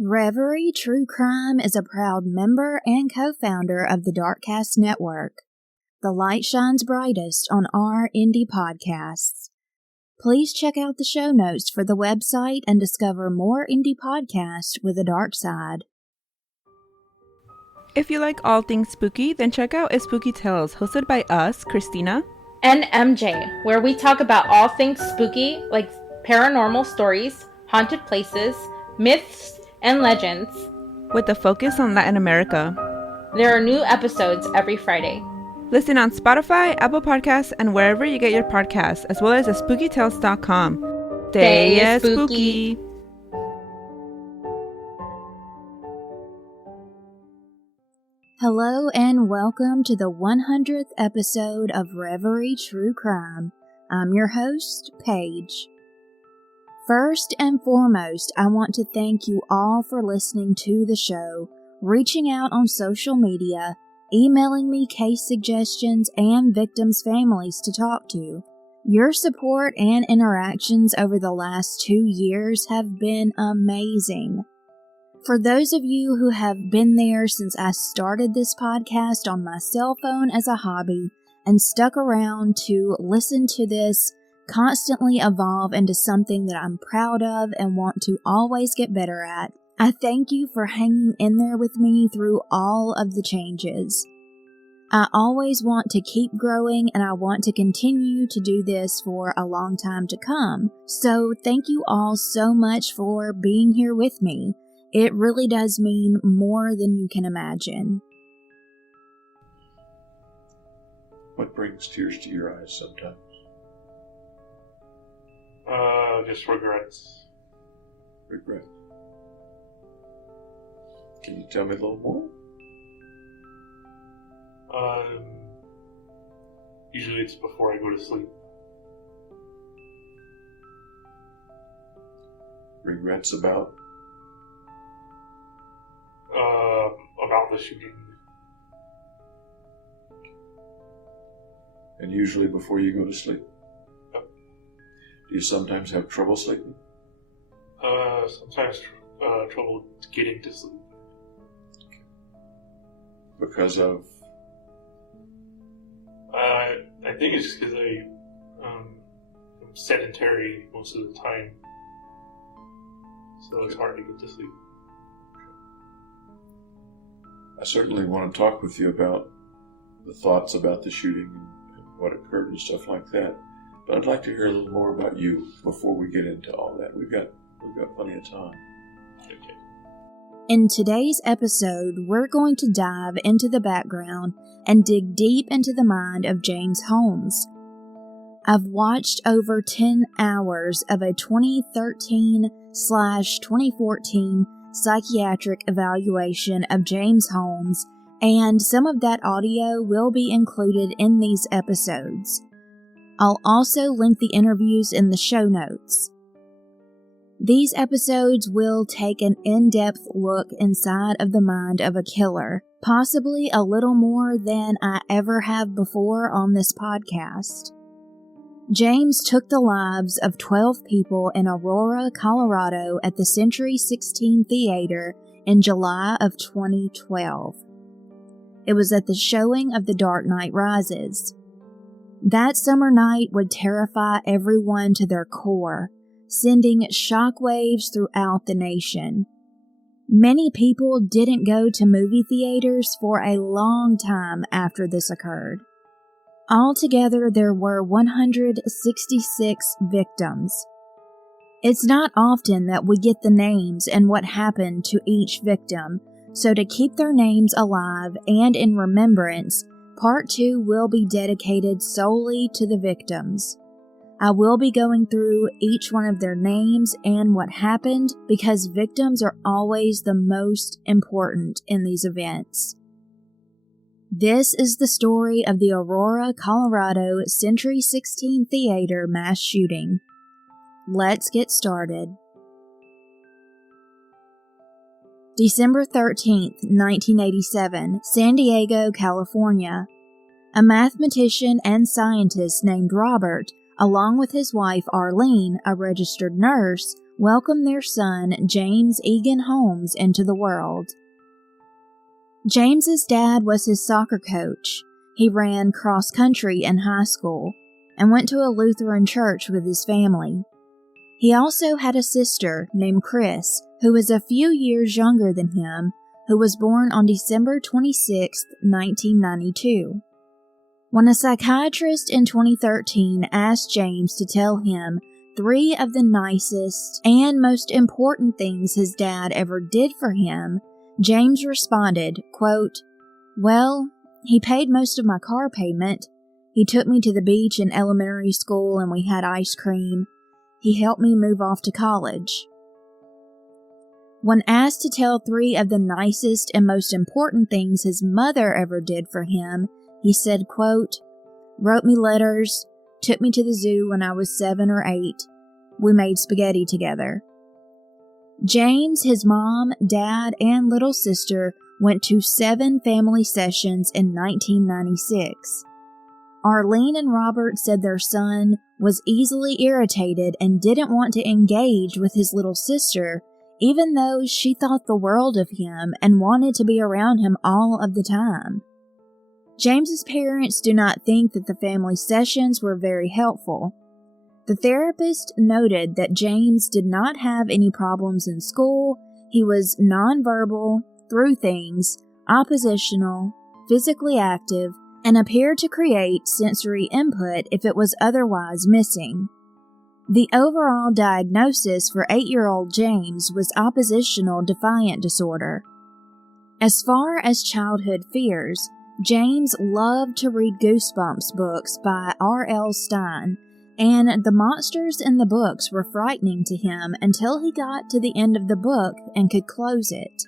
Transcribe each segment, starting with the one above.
Reverie True Crime is a proud member and co-founder of the Darkcast Network. The light shines brightest on our indie podcasts. Please check out the show notes for the website and discover more indie podcasts with a dark side. If you like all things spooky, then check out ESpooky Tales, hosted by us, Christina and MJ, where we talk about all things spooky, like paranormal stories, haunted places, myths, and legends, with a focus on Latin America. There are new episodes every Friday. Listen on Spotify, Apple Podcasts, and wherever you get your podcasts, as well as at spookytales.com. Stay spooky. Hello and welcome to the 100th episode of Reverie True Crime. I'm your host, Paige. First and foremost, I want to thank you all for listening to the show, reaching out on social media, emailing me case suggestions, and victims' families to talk to. Your support and interactions over the last 2 years have been amazing. For those of you who have been there since I started this podcast on my cell phone as a hobby and stuck around to listen to this constantly evolve into something that I'm proud of and want to always get better at, I thank you for hanging in there with me through all of the changes. I always want to keep growing and I want to continue to do this for a long time to come. So thank you all so much for being here with me. It really does mean more than you can imagine. What brings tears to your eyes sometimes? Just regrets. Regret. Can you tell me a little more? Usually it's before I go to sleep. Regrets about? About the shooting. And usually before you go to sleep? Yep. Do you sometimes have trouble sleeping? Sometimes trouble getting to sleep. Because of? I think it's just because I'm sedentary most of the time. So it's hard to get to sleep. I certainly want to talk with you about the thoughts about the shooting and what occurred and stuff like that. But I'd like to hear a little more about you before we get into all that. We've got plenty of time. Okay. In today's episode, we're going to dive into the background and dig deep into the mind of James Holmes. I've watched over 10 hours of a 2013/2014 psychiatric evaluation of James Holmes, and some of that audio will be included in these episodes. I'll also link the interviews in the show notes. These episodes will take an in-depth look inside of the mind of a killer, possibly a little more than I ever have before on this podcast. James took the lives of 12 people in Aurora, Colorado at the Century 16 Theater in July of 2012. It was at the showing of The Dark Knight Rises. That summer night would terrify everyone to their core, sending shockwaves throughout the nation. Many people didn't go to movie theaters for a long time after this occurred. Altogether, there were 166 victims. It's not often that we get the names and what happened to each victim, so to keep their names alive and in remembrance, Part 2 will be dedicated solely to the victims. I will be going through each one of their names and what happened because victims are always the most important in these events. This is the story of the Aurora, Colorado Century 16 Theater mass shooting. Let's get started. December 13th, 1987, San Diego, California. A mathematician and scientist named Robert, along with his wife Arlene, a registered nurse, welcomed their son, James Egan Holmes, into the world. James's dad was his soccer coach. He ran cross country in high school and went to a Lutheran church with his family. He also had a sister named Chris, who was a few years younger than him, who was born on December 26, 1992. When a psychiatrist in 2013 asked James to tell him 3 of the nicest and most important things his dad ever did for him, James responded, quote, "Well, he paid most of my car payment. He took me to the beach in elementary school and we had ice cream. He helped me move off to college." When asked to tell 3 of the nicest and most important things his mother ever did for him, he said, quote, "Wrote me letters, took me to the zoo when I was 7 or 8. We made spaghetti together." James, his mom, dad, and little sister went to 7 family sessions in 1996. Arlene and Robert said their son was easily irritated and didn't want to engage with his little sister, even though she thought the world of him and wanted to be around him all of the time. James's parents do not think that the family sessions were very helpful. The therapist noted that James did not have any problems in school. He was nonverbal, through things, oppositional, physically active, and appeared to create sensory input if it was otherwise missing. The overall diagnosis for 8-year-old James was oppositional defiant disorder. As far as childhood fears, James loved to read Goosebumps books by R.L. Stine, and the monsters in the books were frightening to him until he got to the end of the book and could close it.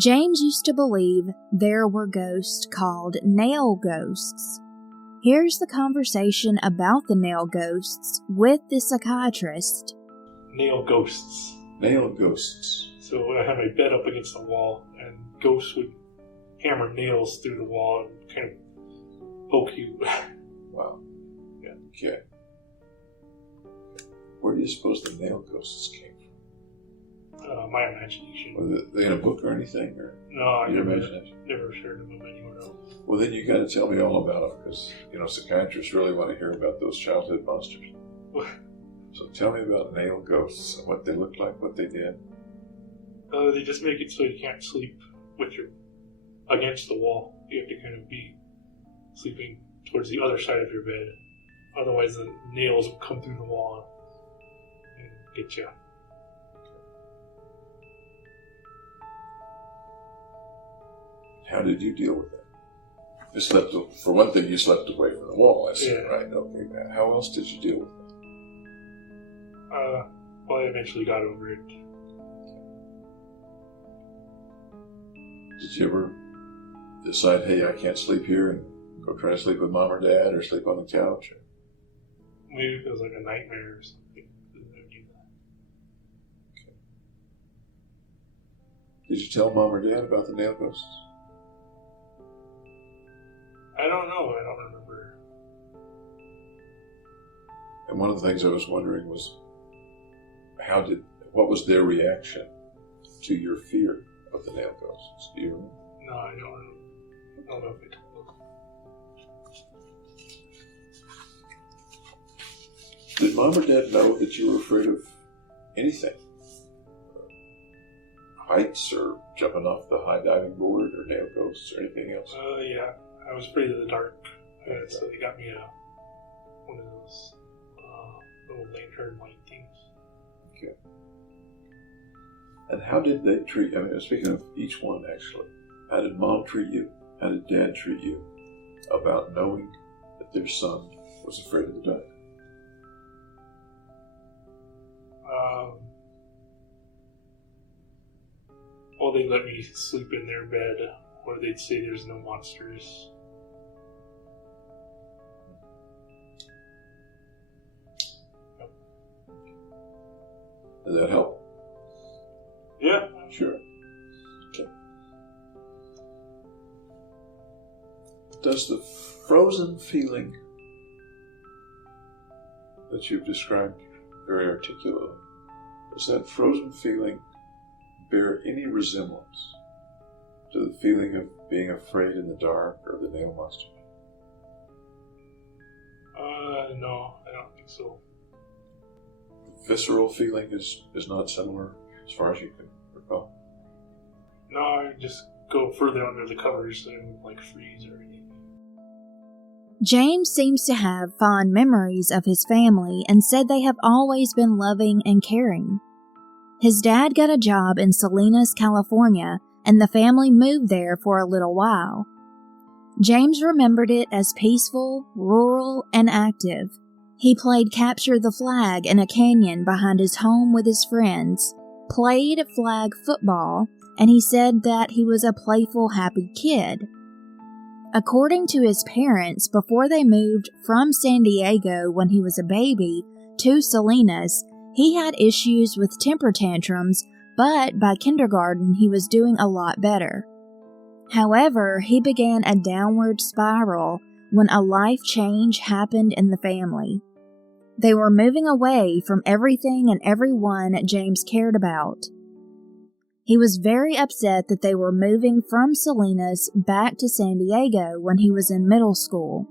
James used to believe there were ghosts called nail ghosts. Here's the conversation about the nail ghosts with the psychiatrist. Nail ghosts. Nail ghosts. So I had my bed up against the wall, and ghosts would hammer nails through the wall and kind of poke you. Wow. Yeah. Okay. Where do you suppose the nail ghosts came from? My imagination. Was they in a book or anything? Or No, I your never imagination? heard of them anywhere else. Well, then you got to tell me all about them because, psychiatrists really want to hear about those childhood monsters. So tell me about nail ghosts and what they looked like, what they did. They just make it so you can't sleep with your against the wall. You have to kind of be sleeping towards the other side of your bed. Otherwise, the nails will come through the wall and get you. How did you deal with that? You slept, for one thing, you slept away from the wall, I see, Yeah. right? Okay. How else did you deal with that? Well, I eventually got over it. Did you ever decide, hey, I can't sleep here and go try to sleep with mom or dad or sleep on the couch? Or... Maybe it was like a nightmare or something. Okay. Did you tell mom or dad about the nail ghosts? I don't know. I don't remember. And one of the things I was wondering was, what was their reaction to your fear of the nail ghosts? Do you remember? No, I don't remember. I don't know if I told them. Did mom or dad know that you were afraid of anything? Heights or jumping off the high diving board or nail ghosts or anything else? Yeah. I was afraid of the dark. So they got me one of those little lantern light things. Okay. And how did they treat, speaking of each one actually, how did mom treat you? How did dad treat you about knowing that their son was afraid of the dark? Well, they let me sleep in their bed, or they'd say there's no monsters. Did that help? Yeah. Sure. Okay. Does the frozen feeling that you've described very articulately, does that frozen feeling bear any resemblance to the feeling of being afraid in the dark or the nail monster? No, I don't think so. The visceral feeling is not similar as far as you can recall? No, I just go further under the covers and freeze or anything. James seems to have fond memories of his family and said they have always been loving and caring. His dad got a job in Salinas, California, and the family moved there for a little while. James remembered it as peaceful, rural, and active. He played capture the flag in a canyon behind his home with his friends, played flag football, and he said that he was a playful, happy kid. According to his parents, before they moved from San Diego when he was a baby to Salinas, he had issues with temper tantrums, but by kindergarten he was doing a lot better. However, he began a downward spiral when a life change happened in the family. They were moving away from everything and everyone James cared about. He was very upset that they were moving from Salinas back to San Diego when he was in middle school.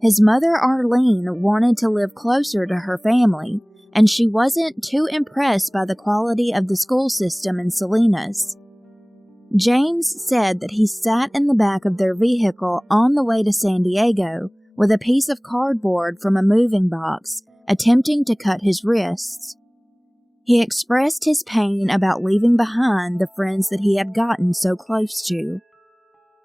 His mother, Arlene, wanted to live closer to her family, and she wasn't too impressed by the quality of the school system in Salinas. James said that he sat in the back of their vehicle on the way to San Diego with a piece of cardboard from a moving box, attempting to cut his wrists. He expressed his pain about leaving behind the friends that he had gotten so close to.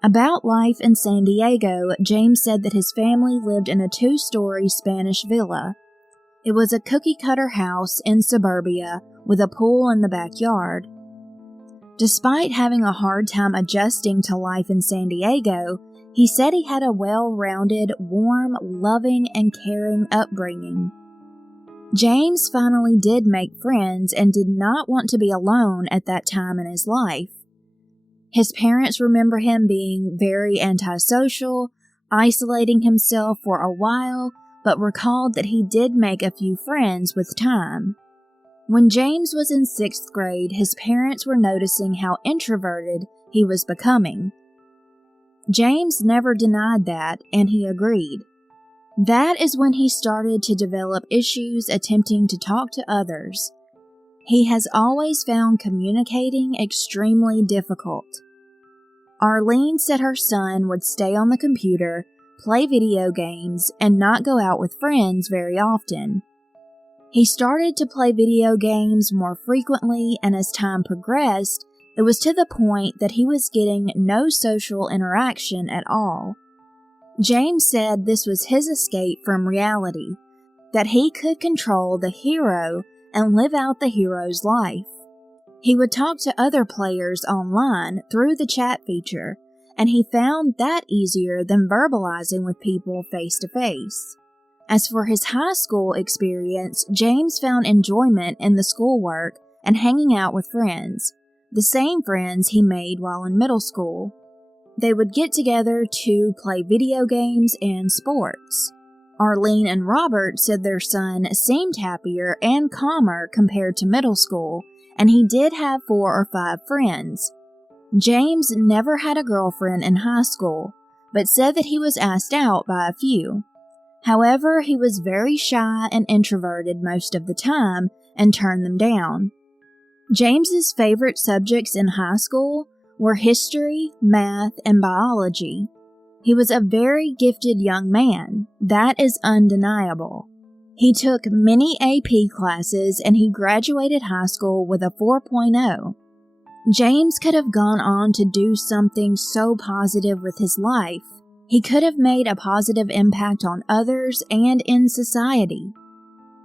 About life in San Diego, James said that his family lived in a 2-story Spanish villa. It was a cookie-cutter house in suburbia with a pool in the backyard. Despite having a hard time adjusting to life in San Diego, he said he had a well-rounded, warm, loving, and caring upbringing. James finally did make friends and did not want to be alone at that time in his life. His parents remember him being very antisocial, isolating himself for a while, but recalled that he did make a few friends with time. When James was in 6th grade, his parents were noticing how introverted he was becoming. James never denied that, and he agreed. That is when he started to develop issues attempting to talk to others. He has always found communicating extremely difficult. Arlene said her son would stay on the computer, play video games, and not go out with friends very often. He started to play video games more frequently, and as time progressed, it was to the point that he was getting no social interaction at all. James said this was his escape from reality, that he could control the hero and live out the hero's life. He would talk to other players online through the chat feature, and he found that easier than verbalizing with people face to face. As for his high school experience, James found enjoyment in the schoolwork and hanging out with friends, the same friends he made while in middle school. They would get together to play video games and sports. Arlene and Robert said their son seemed happier and calmer compared to middle school, and he did have 4 or 5 friends. James never had a girlfriend in high school, but said that he was asked out by a few. However, he was very shy and introverted most of the time and turned them down. James's favorite subjects in high school were history, math, and biology. He was a very gifted young man. That is undeniable. He took many AP classes and he graduated high school with a 4.0. James could have gone on to do something so positive with his life. He could have made a positive impact on others and in society.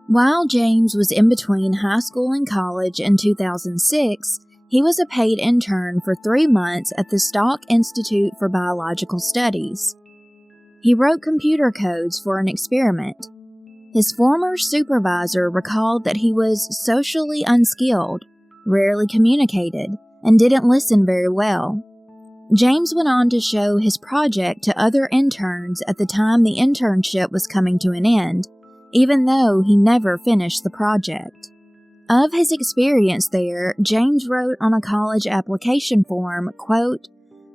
While James was in between high school and college in 2006, he was a paid intern for 3 months at the Stock Institute for Biological Studies. He wrote computer codes for an experiment. His former supervisor recalled that he was socially unskilled, rarely communicated, and didn't listen very well. James went on to show his project to other interns at the time the internship was coming to an end, even though he never finished the project. Of his experience there, James wrote on a college application form, quote,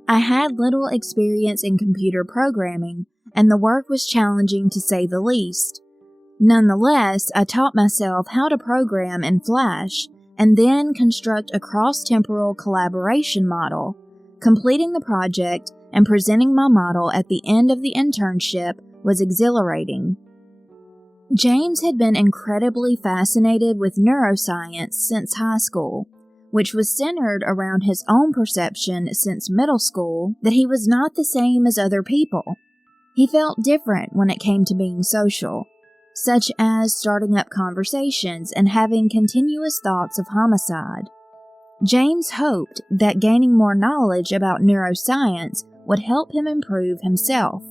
"I had little experience in computer programming, and the work was challenging to say the least. Nonetheless, I taught myself how to program in Flash and then construct a cross-temporal collaboration model. Completing the project and presenting my model at the end of the internship was exhilarating." James had been incredibly fascinated with neuroscience since high school, which was centered around his own perception since middle school that he was not the same as other people. He felt different when it came to being social, such as starting up conversations and having continuous thoughts of homicide. James hoped that gaining more knowledge about neuroscience would help him improve himself.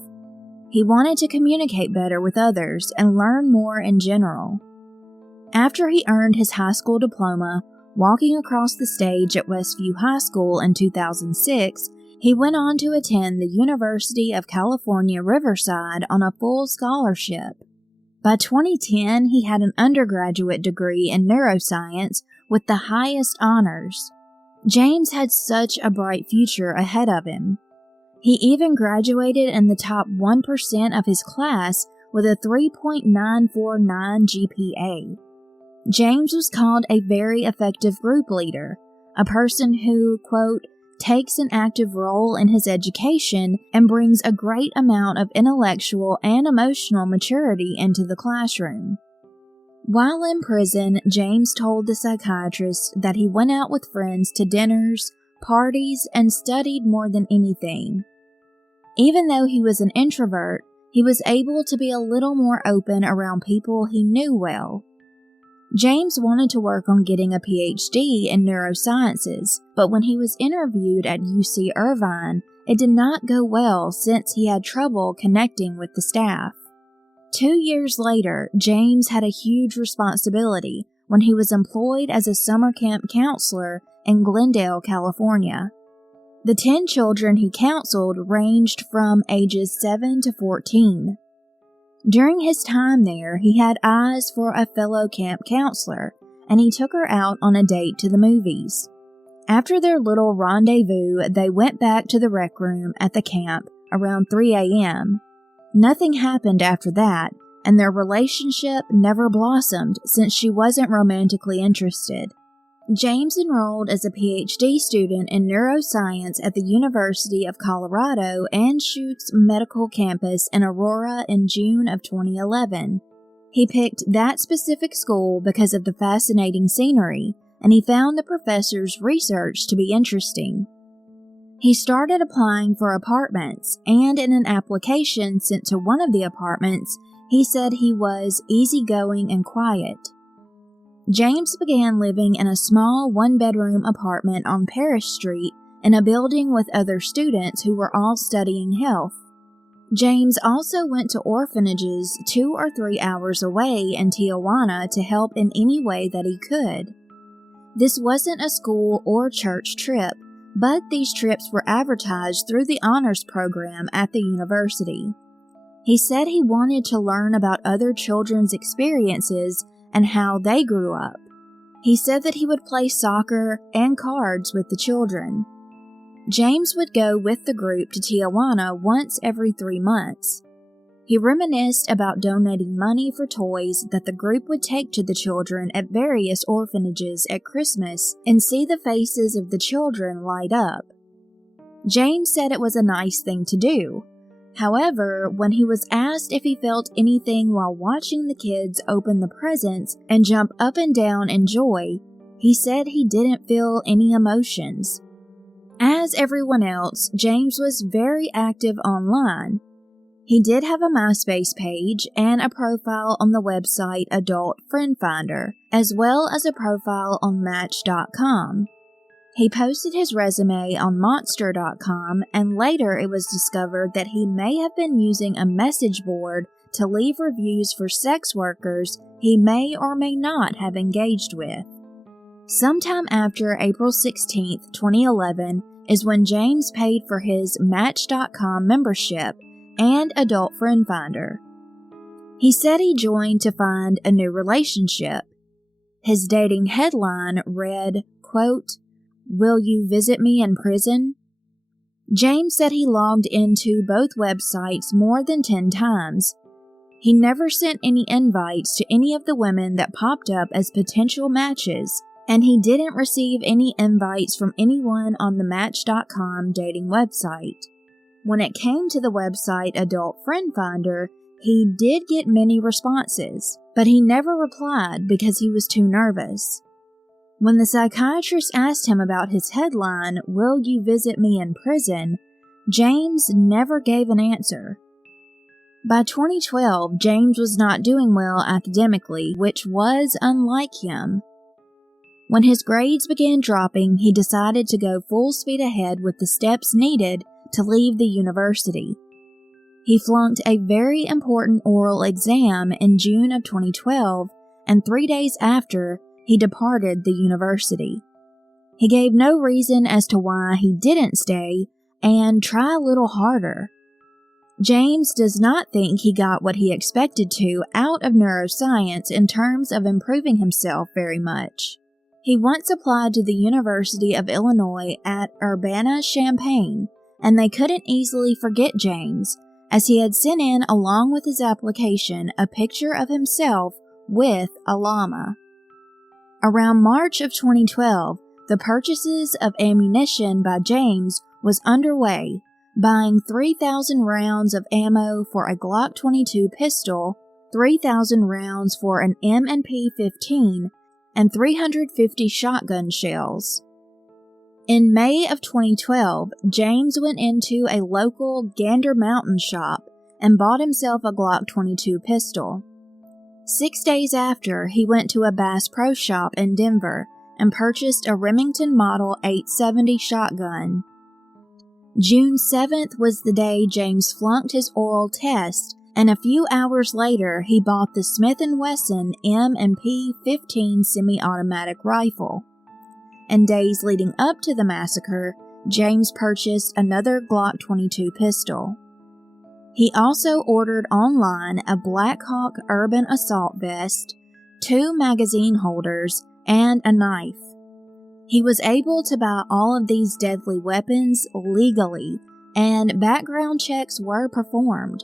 He wanted to communicate better with others and learn more in general. After he earned his high school diploma, walking across the stage at Westview High School in 2006, he went on to attend the University of California, Riverside on a full scholarship. By 2010, he had an undergraduate degree in neuroscience with the highest honors. James had such a bright future ahead of him. He even graduated in the top 1% of his class with a 3.949 GPA. James was called a very effective group leader, a person who, quote, "takes an active role in his education and brings a great amount of intellectual and emotional maturity into the classroom." While in prison, James told the psychiatrist that he went out with friends to dinners, parties, and studied more than anything. Even though he was an introvert, he was able to be a little more open around people he knew well. James wanted to work on getting a PhD in neurosciences, but when he was interviewed at UC Irvine, it did not go well since he had trouble connecting with the staff. 2 years later, James had a huge responsibility when he was employed as a summer camp counselor in Glendale, California. The 10 children he counseled ranged from ages 7 to 14. During his time there, he had eyes for a fellow camp counselor, and he took her out on a date to the movies. After their little rendezvous, they went back to the rec room at the camp around 3 a.m. Nothing happened after that, and their relationship never blossomed since she wasn't romantically interested. James enrolled as a PhD student in neuroscience at the University of Colorado Anschutz Medical Campus in Aurora in June of 2011. He picked that specific school because of the fascinating scenery, and he found the professor's research to be interesting. He started applying for apartments, and in an application sent to one of the apartments, he said he was easygoing and quiet. James began living in a small one-bedroom apartment on Parrish Street in a building with other students who were all studying health. James also went to orphanages 2 or 3 hours away in Tijuana to help in any way that he could. This wasn't a school or church trip, but these trips were advertised through the honors program at the university. He said he wanted to learn about other children's experiences and how they grew up. He said that he would play soccer and cards with the children. James would go with the group to Tijuana once every 3 months. He reminisced about donating money for toys that the group would take to the children at various orphanages at Christmas and see the faces of the children light up. James said it was a nice thing to do. However, when he was asked if he felt anything while watching the kids open the presents and jump up and down in joy, he said he didn't feel any emotions. As everyone else, James was very active online. He did have a MySpace page and a profile on the website Adult Friend Finder, as well as a profile on Match.com. He posted his resume on Monster.com, and later it was discovered that he may have been using a message board to leave reviews for sex workers he may or may not have engaged with. Sometime after April 16, 2011, is when James paid for his Match.com membership and Adult Friend Finder. He said he joined to find a new relationship. His dating headline read, quote, "Will you visit me in prison?" James said he logged into both websites more than 10 times. He never sent any invites to any of the women that popped up as potential matches, and he didn't receive any invites from anyone on the Match.com dating website. When it came to the website Adult Friend Finder, he did get many responses, but he never replied because he was too nervous. When the psychiatrist asked him about his headline, "Will you visit me in prison?" James never gave an answer. By 2012, James was not doing well academically, which was unlike him. When his grades began dropping, he decided to go full speed ahead with the steps needed to leave the university. He flunked a very important oral exam in June of 2012, and 3 days after, he departed the university. He gave no reason as to why he didn't stay, and try a little harder. James does not think he got what he expected to out of neuroscience in terms of improving himself very much. He once applied to the University of Illinois at Urbana-Champaign, and they couldn't easily forget James, as he had sent in along with his application a picture of himself with a llama. Around March of 2012, the purchases of ammunition by James was underway, buying 3,000 rounds of ammo for a Glock 22 pistol, 3,000 rounds for an M&P 15, and 350 shotgun shells. In May of 2012, James went into a local Gander Mountain shop and bought himself a Glock 22 pistol. 6 days after, he went to a Bass Pro Shop in Denver and purchased a Remington Model 870 shotgun. June 7th was the day James flunked his oral test, and a few hours later he bought the Smith & Wesson M&P 15 semi-automatic rifle. In days leading up to the massacre, James purchased another Glock 22 pistol. He also ordered online a Black Hawk Urban Assault Vest, 2 magazine holders, and a knife. He was able to buy all of these deadly weapons legally, and background checks were performed.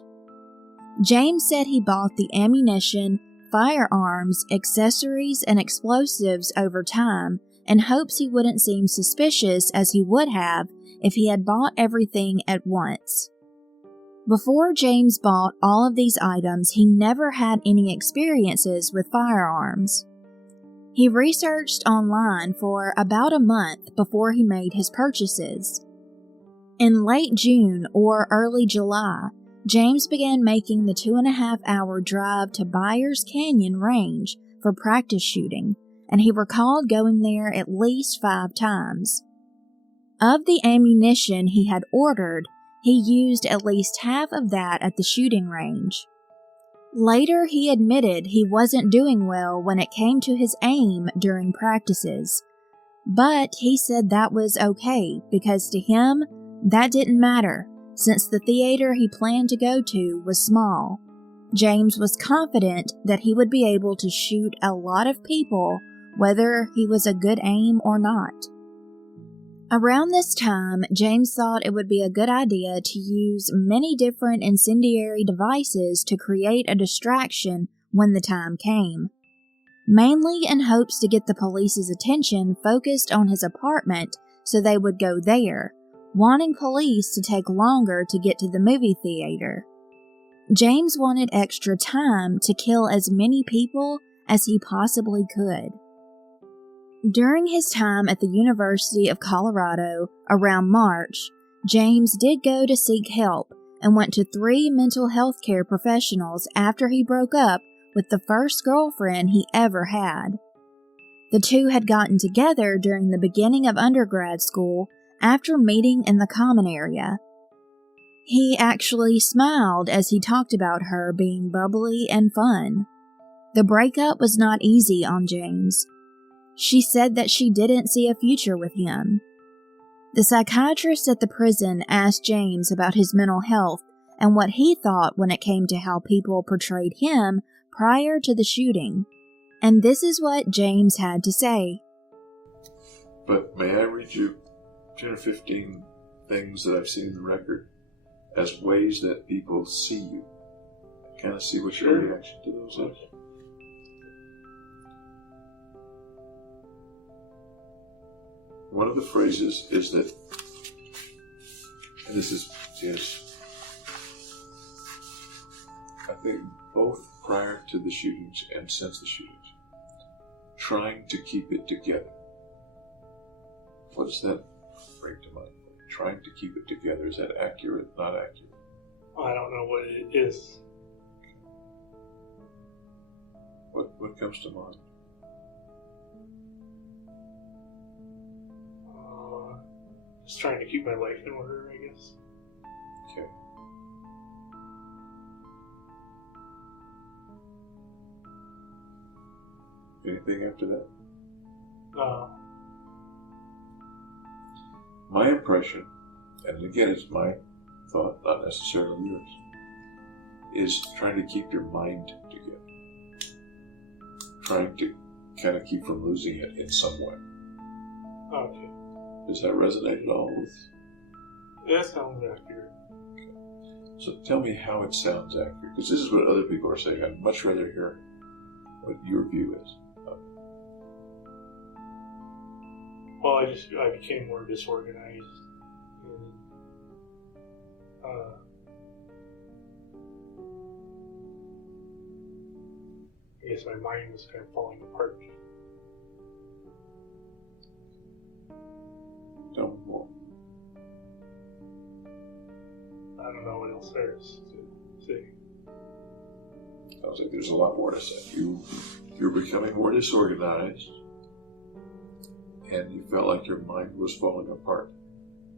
James said he bought the ammunition, firearms, accessories, and explosives over time in hopes he wouldn't seem suspicious as he would have if he had bought everything at once. Before James bought all of these items, he never had any experiences with firearms. He researched online for about a month before he made his purchases. In late June or early July, James began making the 2.5-hour drive to Byers Canyon Range for practice shooting, and he recalled going there at least 5 times. Of the ammunition he had ordered, he used at least half of that at the shooting range. Later, he admitted he wasn't doing well when it came to his aim during practices, but he said that was okay because to him, that didn't matter, since the theater he planned to go to was small. James was confident that he would be able to shoot a lot of people, whether he was a good aim or not. Around this time, James thought it would be a good idea to use many different incendiary devices to create a distraction when the time came, mainly in hopes to get the police's attention focused on his apartment so they would go there, wanting police to take longer to get to the movie theater. James wanted extra time to kill as many people as he possibly could. During his time at the University of Colorado, around March, James did go to seek help and went to 3 mental health care professionals after he broke up with the first girlfriend he ever had. The two had gotten together during the beginning of undergrad school after meeting in the common area. He actually smiled as he talked about her being bubbly and fun. The breakup was not easy on James. She said that she didn't see a future with him. The psychiatrist at the prison asked James about his mental health and what he thought when it came to how people portrayed him prior to the shooting, and this is what James had to say. But may I read you 10 or 15 things that I've seen in the record as ways that people see you? Kind of see what your reaction to those is. One of the phrases is that, and this is I think both prior to the shootings and since the shootings, trying to keep it together. What does that bring to mind? Trying to keep it together. Is that accurate? Not accurate? I don't know what it is. What comes to mind? Just trying to keep my life in order, I guess. Okay. Anything after that? My impression, and again it's my thought, not necessarily yours, is trying to keep your mind together. Trying to kind of keep from losing it in some way. Okay. Does that resonate at all with? That sounds accurate. Okay. So tell me how it sounds accurate, because this is what other people are saying. I'd much rather hear what your view is. Well, I became more disorganized. I guess my mind was kind of falling apart. Tell me more. I don't know what else there is to say. Sounds like there's a lot more to say. You're becoming more disorganized, and you felt like your mind was falling apart.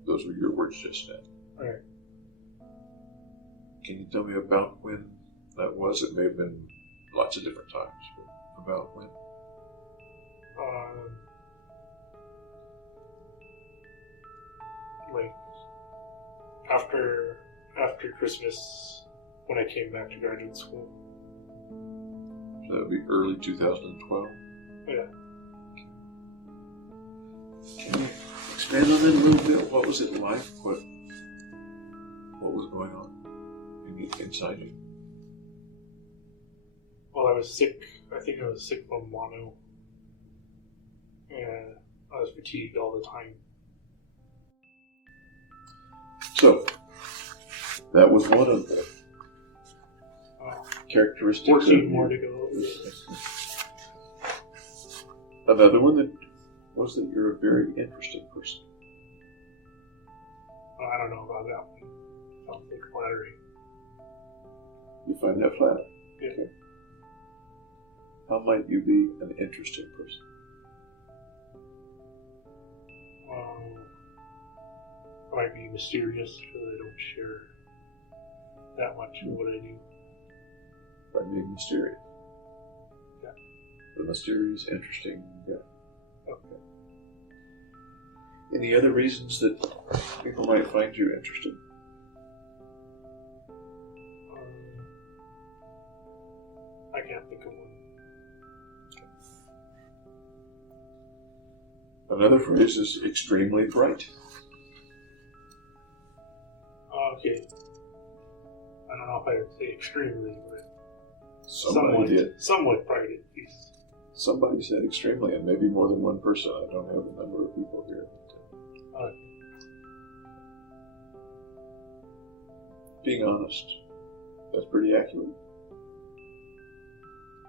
Those were your words just now. Right. Can you tell me about when that was? It may have been lots of different times, but about when? Like after Christmas, when I came back to graduate school. So that would be early 2012. Yeah. Can you expand on that a little bit? What was it like? What was going on inside you? Well, I was sick. I think I was sick from mono. And I was fatigued all the time. So, that was one of the characteristics. 14 more to go. Another one that was that you're a very interesting person. Well, I don't know about that one. Sounds like flattering. You find that flattering? Yeah. Okay. How might you be an interesting person? I might be mysterious because I don't share that much of what I do. By being mysterious. Yeah. The mysterious, interesting guy. Okay. Any other reasons that people might find you interesting? I can't think of one. Another phrase is extremely bright. Okay. I don't know if I would say extremely, but Somebody did. Somewhat bright at least. Somebody said extremely, and maybe more than one person. I don't have the number of people here. Being honest, that's pretty accurate.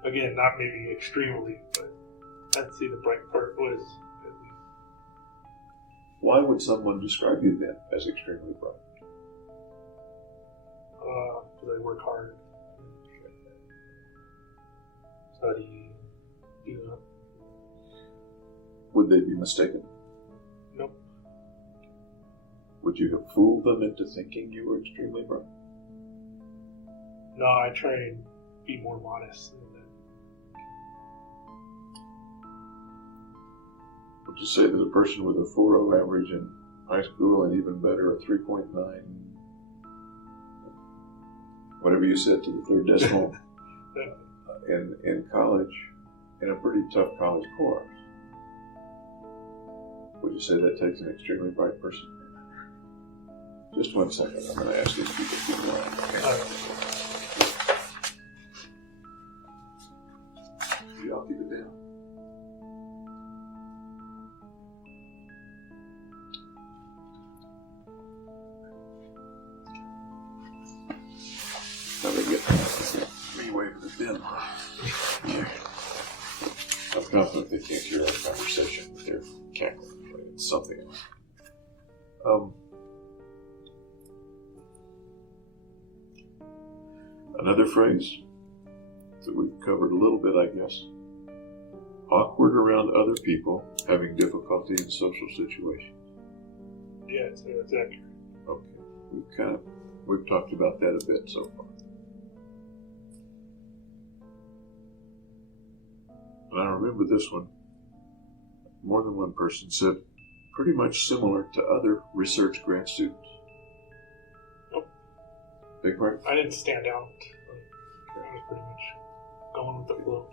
Again, not maybe extremely, but I'd say the bright part was at least. Why would someone describe you then as extremely bright? Because I work hard. Study, do that. Would they be mistaken? Nope. Would you have fooled them into thinking you were extremely bright? No, I try and be more modest than that. Would you say that a person with a 4.0 average in high school and even better a 3.9, whatever you said to the third decimal, in college, in a pretty tough college course. Would you say that takes an extremely bright person? Just 1 second. I'm going to ask these people to be around. Okay. Y'all keep it down. How they get me away from the bin? I'm confident they can't hear our conversation with their cackling. It's something else. Another phrase that we've covered a little bit, I guess. Awkward around other people, having difficulty in social situations. Yeah, that's accurate. Okay. We've talked about that a bit so far. And I remember this one. More than one person said pretty much similar to other research grant students. Nope. Big part? I didn't stand out. I was pretty much going with the flow.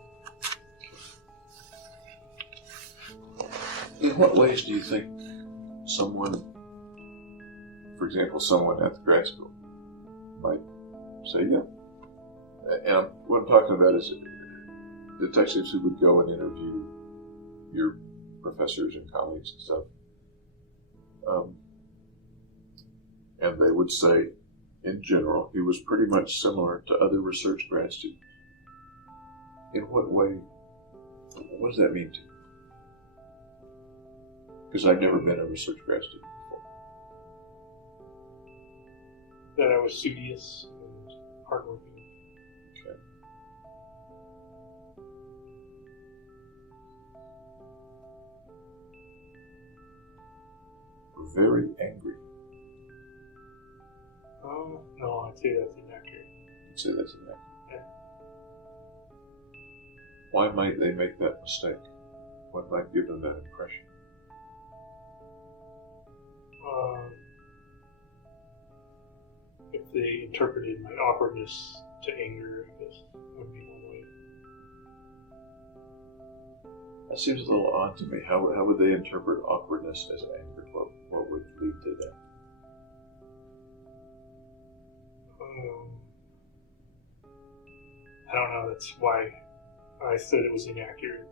In what ways do you think someone, for example, someone at the grad school might say, yeah? And what I'm talking about is detectives who would go and interview your professors and colleagues and stuff. And they would say, in general, he was pretty much similar to other research grad students. In what way? What does that mean to you? Because I've never been a research grad student before. That I was studious and hardworking. Okay. Very angry. No, I'd say that's inaccurate. You'd say that's inaccurate. Yeah. Why might they make that mistake? What might give them that impression? If they interpreted my awkwardness to anger, I guess would be one way. That seems a little odd to me. How would they interpret awkwardness as anger? What would lead to that? I don't know. That's why I said it was inaccurate.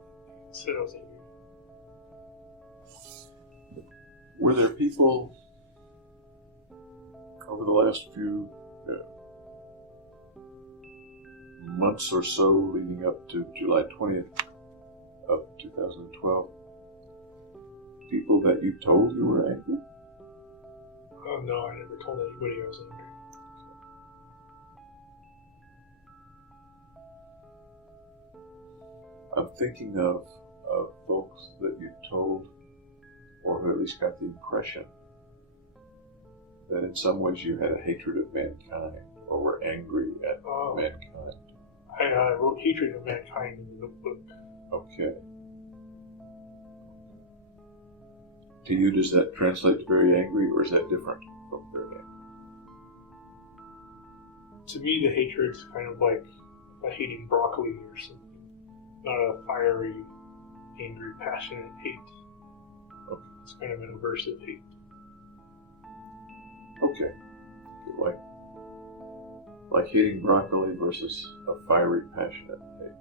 I said I was angry. Were there people over the last few months or so leading up to July 20th of 2012, people that you told you were angry? Oh no, I never told anybody I was angry. I'm thinking of folks that you told, or who at least got the impression that in some ways you had a hatred of mankind, or were angry at mankind. I wrote hatred of mankind in the notebook. Okay. To you, does that translate to very angry, or is that different from very angry? To me, the hatred's kind of like hating broccoli or something. Not a fiery, angry, passionate hate. Okay. It's kind of an aversive hate. Okay. Like hating broccoli versus a fiery, passionate hate.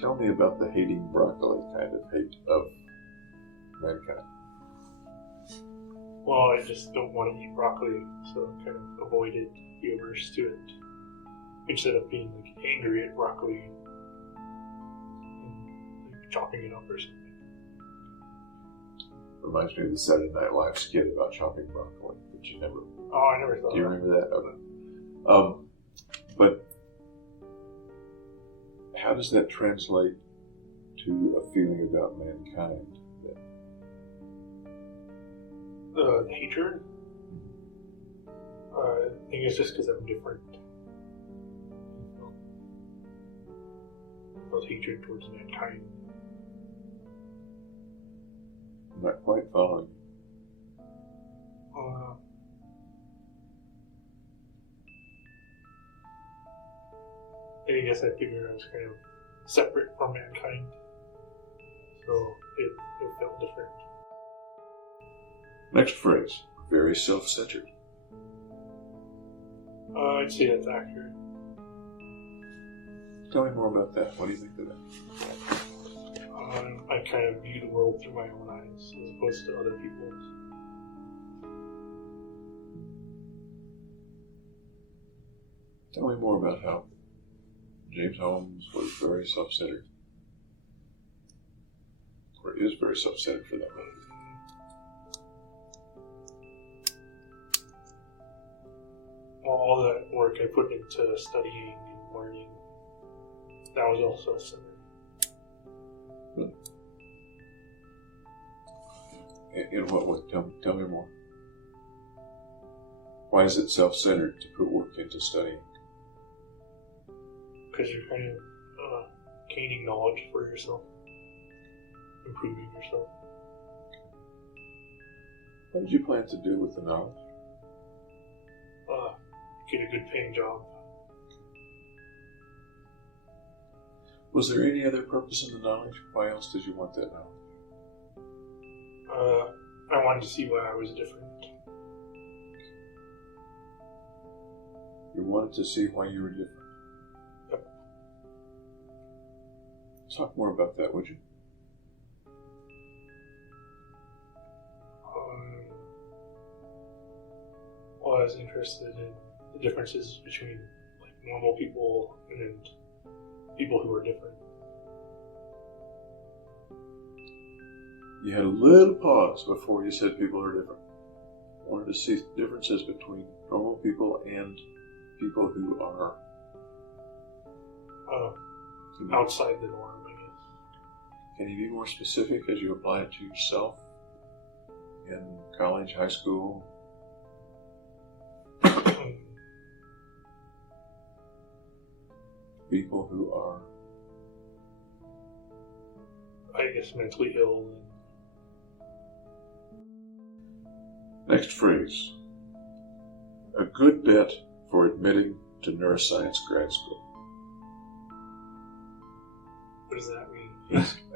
Tell me about the hating broccoli kind of hate of mankind. Well, I just don't want to eat broccoli, so I kind of avoided, be averse to it. Instead of being like angry at broccoli and like chopping it up or something. Reminds me of the Saturday Night Live skit about chopping broccoli, but you never. Oh, I never thought. Do you of remember that? Okay. But how does that translate to a feeling about mankind? The hatred? I think it's just because I'm different. I felt hatred towards mankind. I'm not quite following. I guess I figured I was kind of separate from mankind. So it felt different. Next phrase, very self-centered. I'd say that's accurate. Tell me more about that. What do you think of that? I kind of view the world through my own eyes as opposed to other people's. Tell me more about how James Holmes was very self-centered. Or is very self-centered for that matter. All that work I put into studying and learning, that was all self-centered. In what way? Tell me more. Why is it self-centered to put work into studying? Because you're kind of gaining knowledge for yourself, improving yourself. What did you plan to do with the knowledge? Get a good paying job. Was there any other purpose in the knowledge? Why else did you want that knowledge? I wanted to see why I was different. You wanted to see why you were different? Yep. Talk more about that, would you? Well, I was interested in the differences between like normal people and people who are different. You had a little pause before you said people are different. I wanted to see differences between normal people and people who are outside the norm, I guess. Can you be more specific as you apply it to yourself in college, high school? People who are, I guess, mentally ill. Next phrase. A good bet for admitting to neuroscience grad school. What does that mean?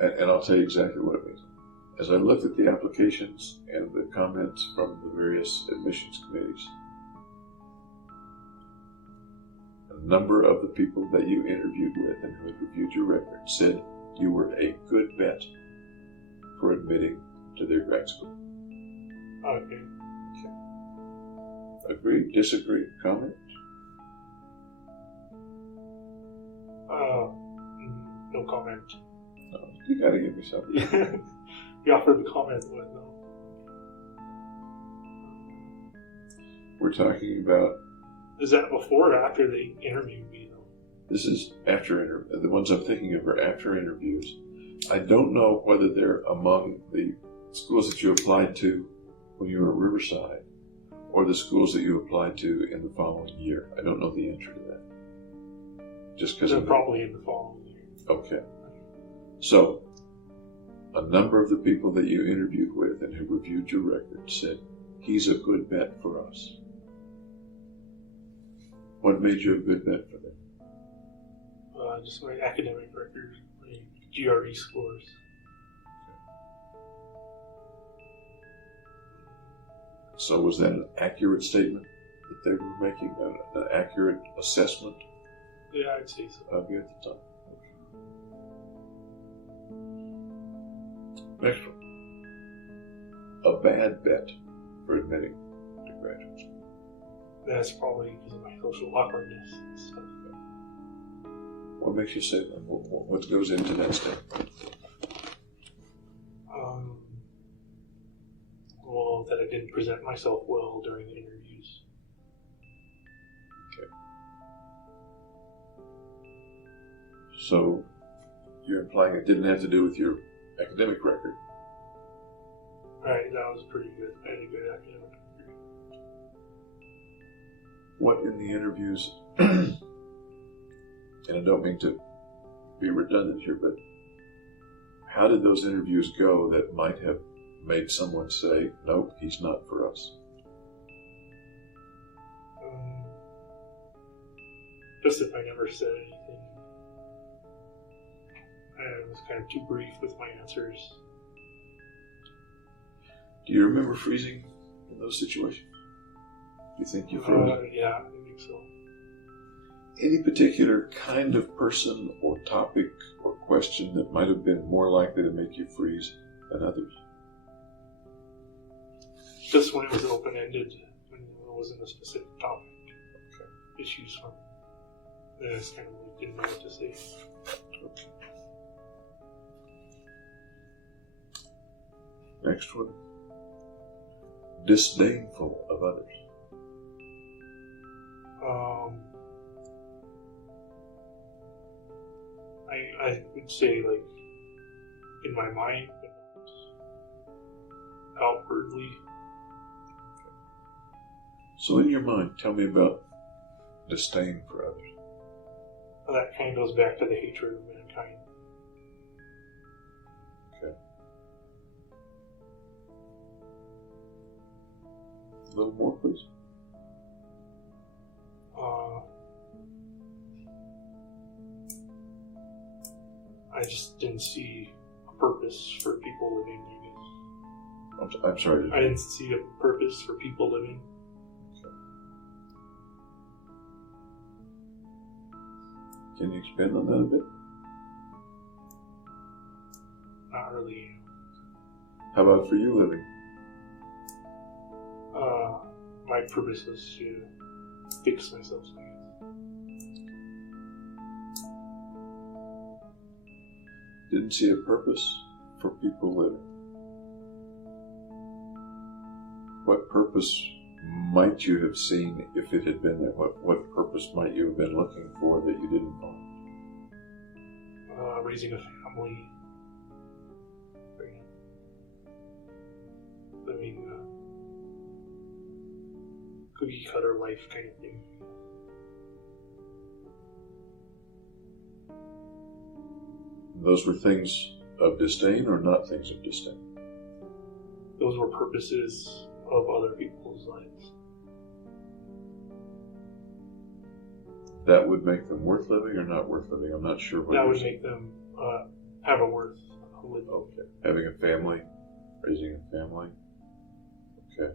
And I'll tell you exactly what it means. As I looked at the applications and the comments from the various admissions committees, a number of the people that you interviewed with and who had reviewed your record said you were a good bet for admitting to their grad school. Okay. Agree? Disagree? Comment? No comment. No, you gotta give me something. You offered the comment, but no. We're talking about... Is that before or after they interviewed me, though? This is after the ones I'm thinking of are after interviews. I don't know whether they're among the schools that you applied to when you were at Riverside or the schools that you applied to in the following year. I don't know the answer to that. Just because they're probably in the following year. Okay. So, a number of the people that you interviewed with and who reviewed your record said, he's a good bet for us. What made you a good bet for them? Just my academic record, my GRE scores. So was that an accurate statement that they were making, an accurate assessment? Yeah, I'd say so. Of you at the time. Next one. A bad bet for admitting to graduate school. That's probably because of my social awkwardness and stuff. What makes you say that? What goes into that statement? Well, that I didn't present myself well during the interviews. Okay. So, you're implying it didn't have to do with your academic record? Right, that was pretty good. I had a good academic record. What in the interviews, and I don't mean to be redundant here, but how did those interviews go that might have made someone say, nope, he's not for us? Just if I never said anything I was kind of too brief with my answers. Do you remember freezing in those situations? Do you think you froze? Yeah, I think so. Any particular kind of person or topic or question that might have been more likely to make you freeze than others? Just when it was open-ended, when it wasn't a specific topic. Okay. Issues from. I just kind of didn't know what to say. Okay. Next one. Disdainful of others. I would say, like, in my mind, but not outwardly. So in your mind, tell me about disdain for others. That kind of goes back to the hatred of mankind. Okay. A little more, please. I just didn't see a purpose for people living, I guess. I'm sorry. I didn't see a purpose for people living. Okay. Can you expand on that a bit? Not really. How about for you living? My purpose was to fix myself, I guess. Didn't see a purpose for people living. What purpose might you have seen if it had been there? What purpose might you have been looking for that you didn't find? Raising a family. Living cookie cutter life kind of thing. Those were things of disdain or not things of disdain? Those were purposes of other people's lives. That would make them worth living or not worth living? I'm not sure what that you're would saying. make them have a worth of living. Okay. Having a family, raising a family. Okay.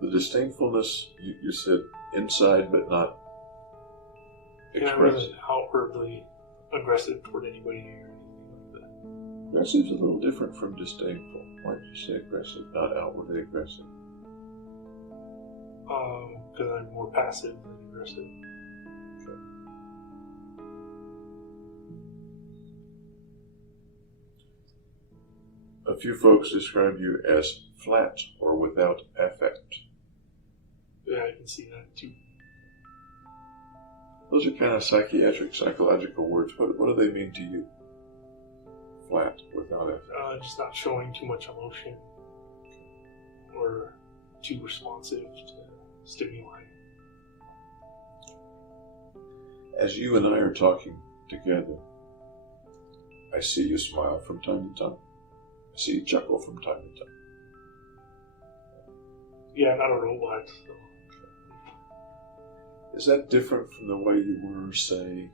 The disdainfulness, you said inside but not Yeah, I expressed. wasn't outwardly aggressive toward anybody or anything like that. Aggressive is a little different from disdainful. Why did you say aggressive, not outwardly aggressive? Because I'm more passive than aggressive. Okay. A few folks describe you as flat or without affect. Yeah, I can see that too. Those are kind of psychiatric, psychological words. What do they mean to you? Flat, without affect. Just not showing too much emotion or too responsive to stimuli. As you and I are talking together, I see you smile from time to time. I see you chuckle from time to time. Yeah, I'm not a robot, so. Is that different from the way you were, say,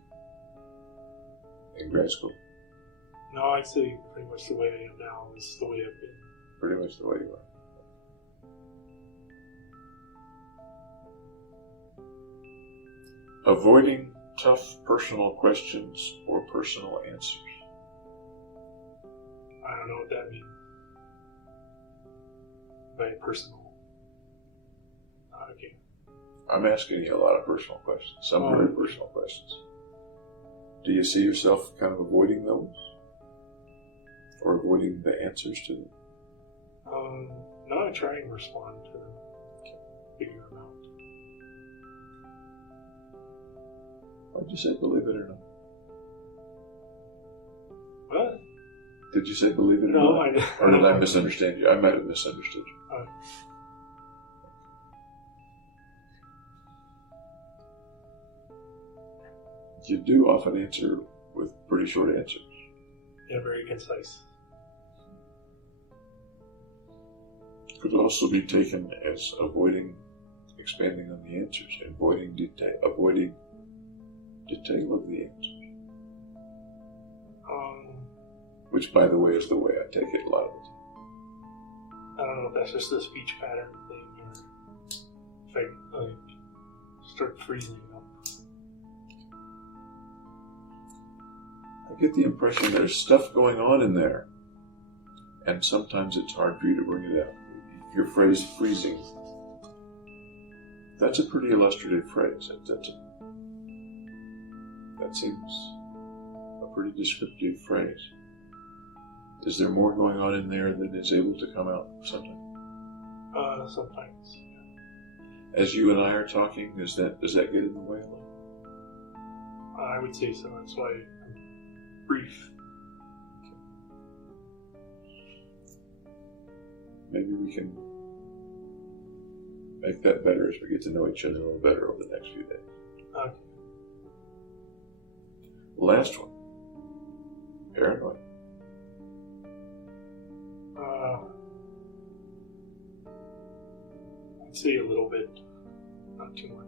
in grad school? No, I'd say pretty much the way I am now is the way I've been. Pretty much the way you are. Avoiding tough personal questions or personal answers. I don't know what that means. By personal. Okay. I'm asking you a lot of personal questions, some very personal questions. Do you see yourself kind of avoiding those? Or avoiding the answers to them? No, I try and respond to them. Figure them out. Why'd you say believe it or not? What? Did you say believe it or No, not? Or did I misunderstand you? I might have misunderstood you. You do often answer with pretty short answers. Yeah, very concise. Could also be taken as avoiding expanding on the answers, avoiding detail of the answers. Which, by the way, is the way I take it a lot of the time. I don't know if that's just a speech pattern thing, or if I start freezing up. I get the impression there's stuff going on in there, and sometimes it's hard for you to bring it out. Your phrase "freezing," that's a pretty illustrative phrase. That seems a pretty descriptive phrase. Is there more going on in there than is able to come out sometimes? Sometimes. As you and I are talking, does that get in the way a lot? I would say so. That's why I'm brief. Maybe we can make that better as we get to know each other a little better over the next few days. Okay. Last one. Paranoid. I'd say a little bit, not too much.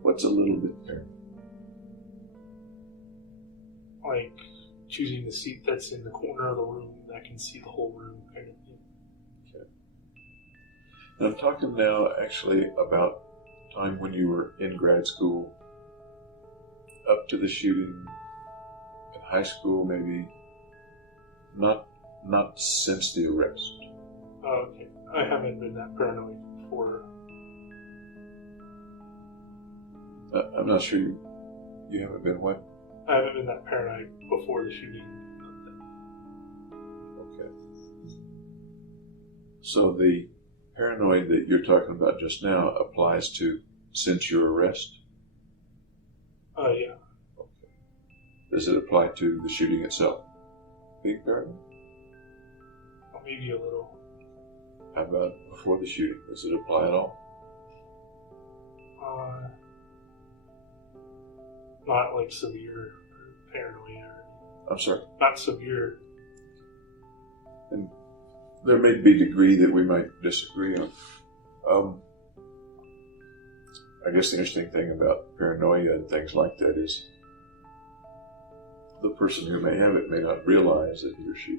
What's a little bit paranoid? Like choosing the seat that's in the corner of the room that can see the whole room, kind of thing. Okay. And I'm talking now actually about time when you were in grad school, up to the shooting, in high school maybe, not since the arrest. Oh, okay. I haven't been that paranoid before. I'm not sure you haven't been what? I haven't been that paranoid before the shooting. Okay. So the paranoid that you're talking about just now applies to since your arrest? Yeah. Okay. Does it apply to the shooting itself? Being paranoid? Well, maybe a little. How about before the shooting? Does it apply at all? Not like severe paranoia. I'm sorry? Not severe. And there may be a degree that we might disagree on. I guess the interesting thing about paranoia and things like that is the person who may have it may not realize that he or she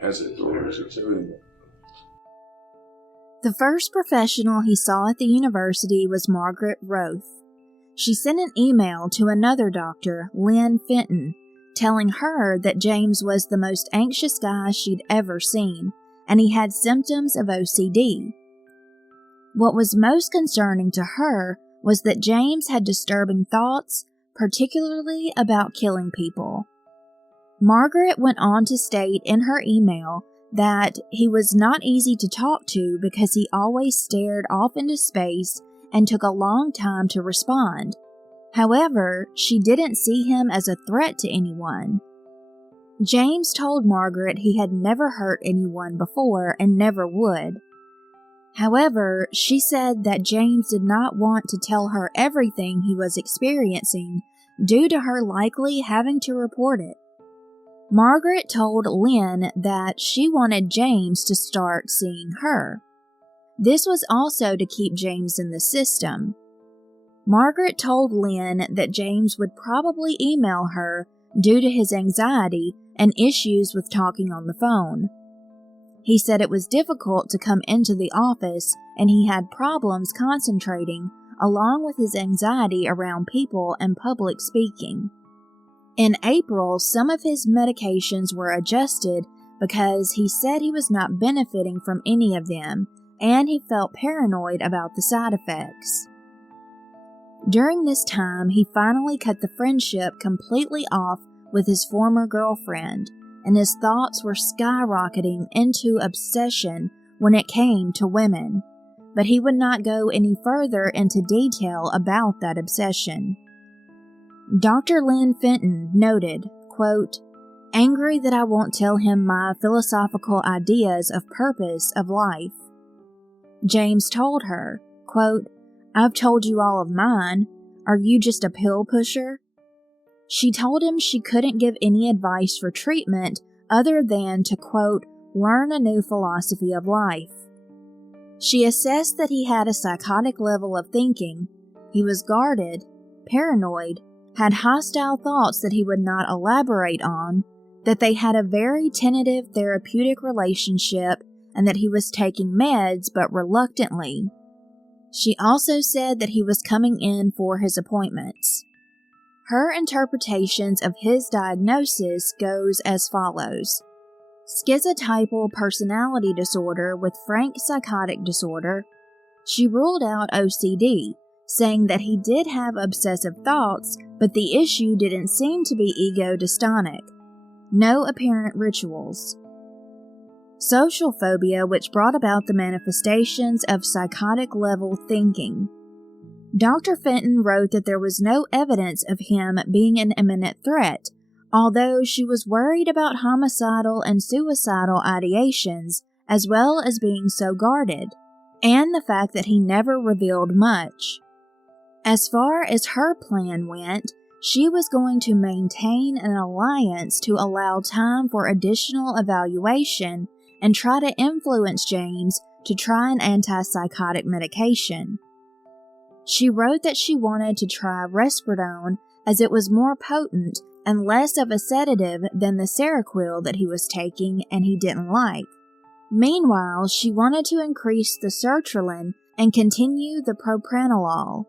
has it, or is it everything. The first professional he saw at the university was Margaret Roth. She sent an email to another doctor, Lynn Fenton, telling her that James was the most anxious guy she'd ever seen, and he had symptoms of OCD. What was most concerning to her was that James had disturbing thoughts, particularly about killing people. Margaret went on to state in her email that he was not easy to talk to because he always stared off into space and took a long time to respond. However, she didn't see him as a threat to anyone. James told Margaret he had never hurt anyone before and never would. However, she said that James did not want to tell her everything he was experiencing due to her likely having to report it. Margaret told Lynn that she wanted James to start seeing her. This was also to keep James in the system. Margaret told Lynn that James would probably email her due to his anxiety and issues with talking on the phone. He said it was difficult to come into the office and he had problems concentrating, along with his anxiety around people and public speaking. In April, some of his medications were adjusted because he said he was not benefiting from any of them, and he felt paranoid about the side effects. During this time, he finally cut the friendship completely off with his former girlfriend, and his thoughts were skyrocketing into obsession when it came to women, but he would not go any further into detail about that obsession. Dr. Lynn Fenton noted, quote, "Angry that I won't tell him my philosophical ideas of purpose of life." James told her, quote, "I've told you all of mine. Are you just a pill pusher?" She told him she couldn't give any advice for treatment other than to, quote, "learn a new philosophy of life." She assessed that he had a psychotic level of thinking, he was guarded, paranoid, had hostile thoughts that he would not elaborate on, that they had a very tentative therapeutic relationship, and that he was taking meds but reluctantly. She also said that he was coming in for his appointments. Her interpretations of his diagnosis goes as follows. Schizotypal personality disorder with frank psychotic disorder. She ruled out OCD, saying that he did have obsessive thoughts, but the issue didn't seem to be ego-dystonic. No apparent rituals. Social phobia, which brought about the manifestations of psychotic-level thinking. Dr. Fenton wrote that there was no evidence of him being an imminent threat, although she was worried about homicidal and suicidal ideations, as well as being so guarded, and the fact that he never revealed much. As far as her plan went, she was going to maintain an alliance to allow time for additional evaluation and try to influence James to try an antipsychotic medication. She wrote that she wanted to try risperidone as it was more potent and less of a sedative than the Seroquel that he was taking and he didn't like. Meanwhile, she wanted to increase the sertraline and continue the propranolol.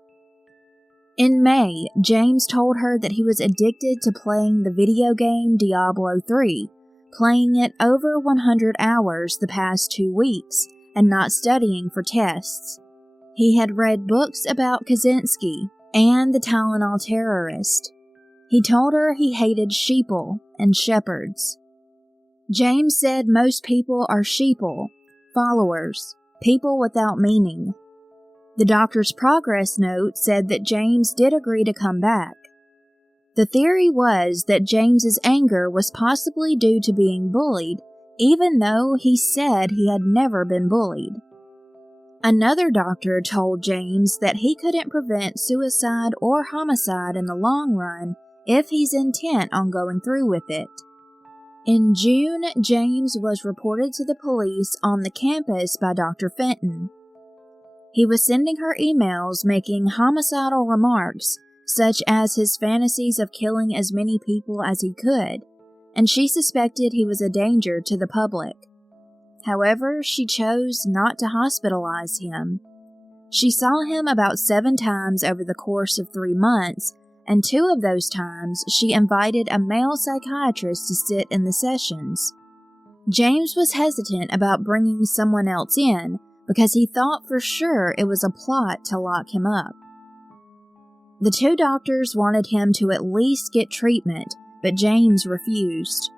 In May, James told her that he was addicted to playing the video game Diablo 3, playing it over 100 hours the past 2 weeks, and not studying for tests. He had read books about Kaczynski and the Tylenol terrorist. He told her he hated sheeple and shepherds. James said most people are sheeple, followers, people without meaning. The doctor's progress note said that James did agree to come back. The theory was that James's anger was possibly due to being bullied, even though he said he had never been bullied. Another doctor told James that he couldn't prevent suicide or homicide in the long run if he's intent on going through with it. In June, James was reported to the police on the campus by Dr. Fenton. He was sending her emails making homicidal remarks, such as his fantasies of killing as many people as he could, and she suspected he was a danger to the public. However, she chose not to hospitalize him. She saw him about 7 times over the course of 3 months, and 2 of those times she invited a male psychiatrist to sit in the sessions. James was hesitant about bringing someone else in because he thought for sure it was a plot to lock him up. The 2 doctors wanted him to at least get treatment, but James refused.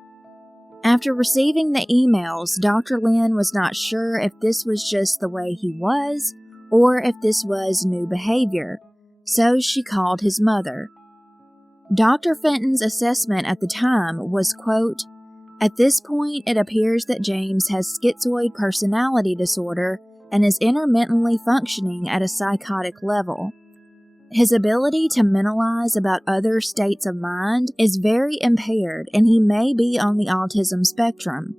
After receiving the emails, Dr. Lynn was not sure if this was just the way he was or if this was new behavior, so she called his mother. Dr. Fenton's assessment at the time was, quote, "At this point, it appears that James has schizoid personality disorder and is intermittently functioning at a psychotic level. His ability to mentalize about other states of mind is very impaired, and he may be on the autism spectrum.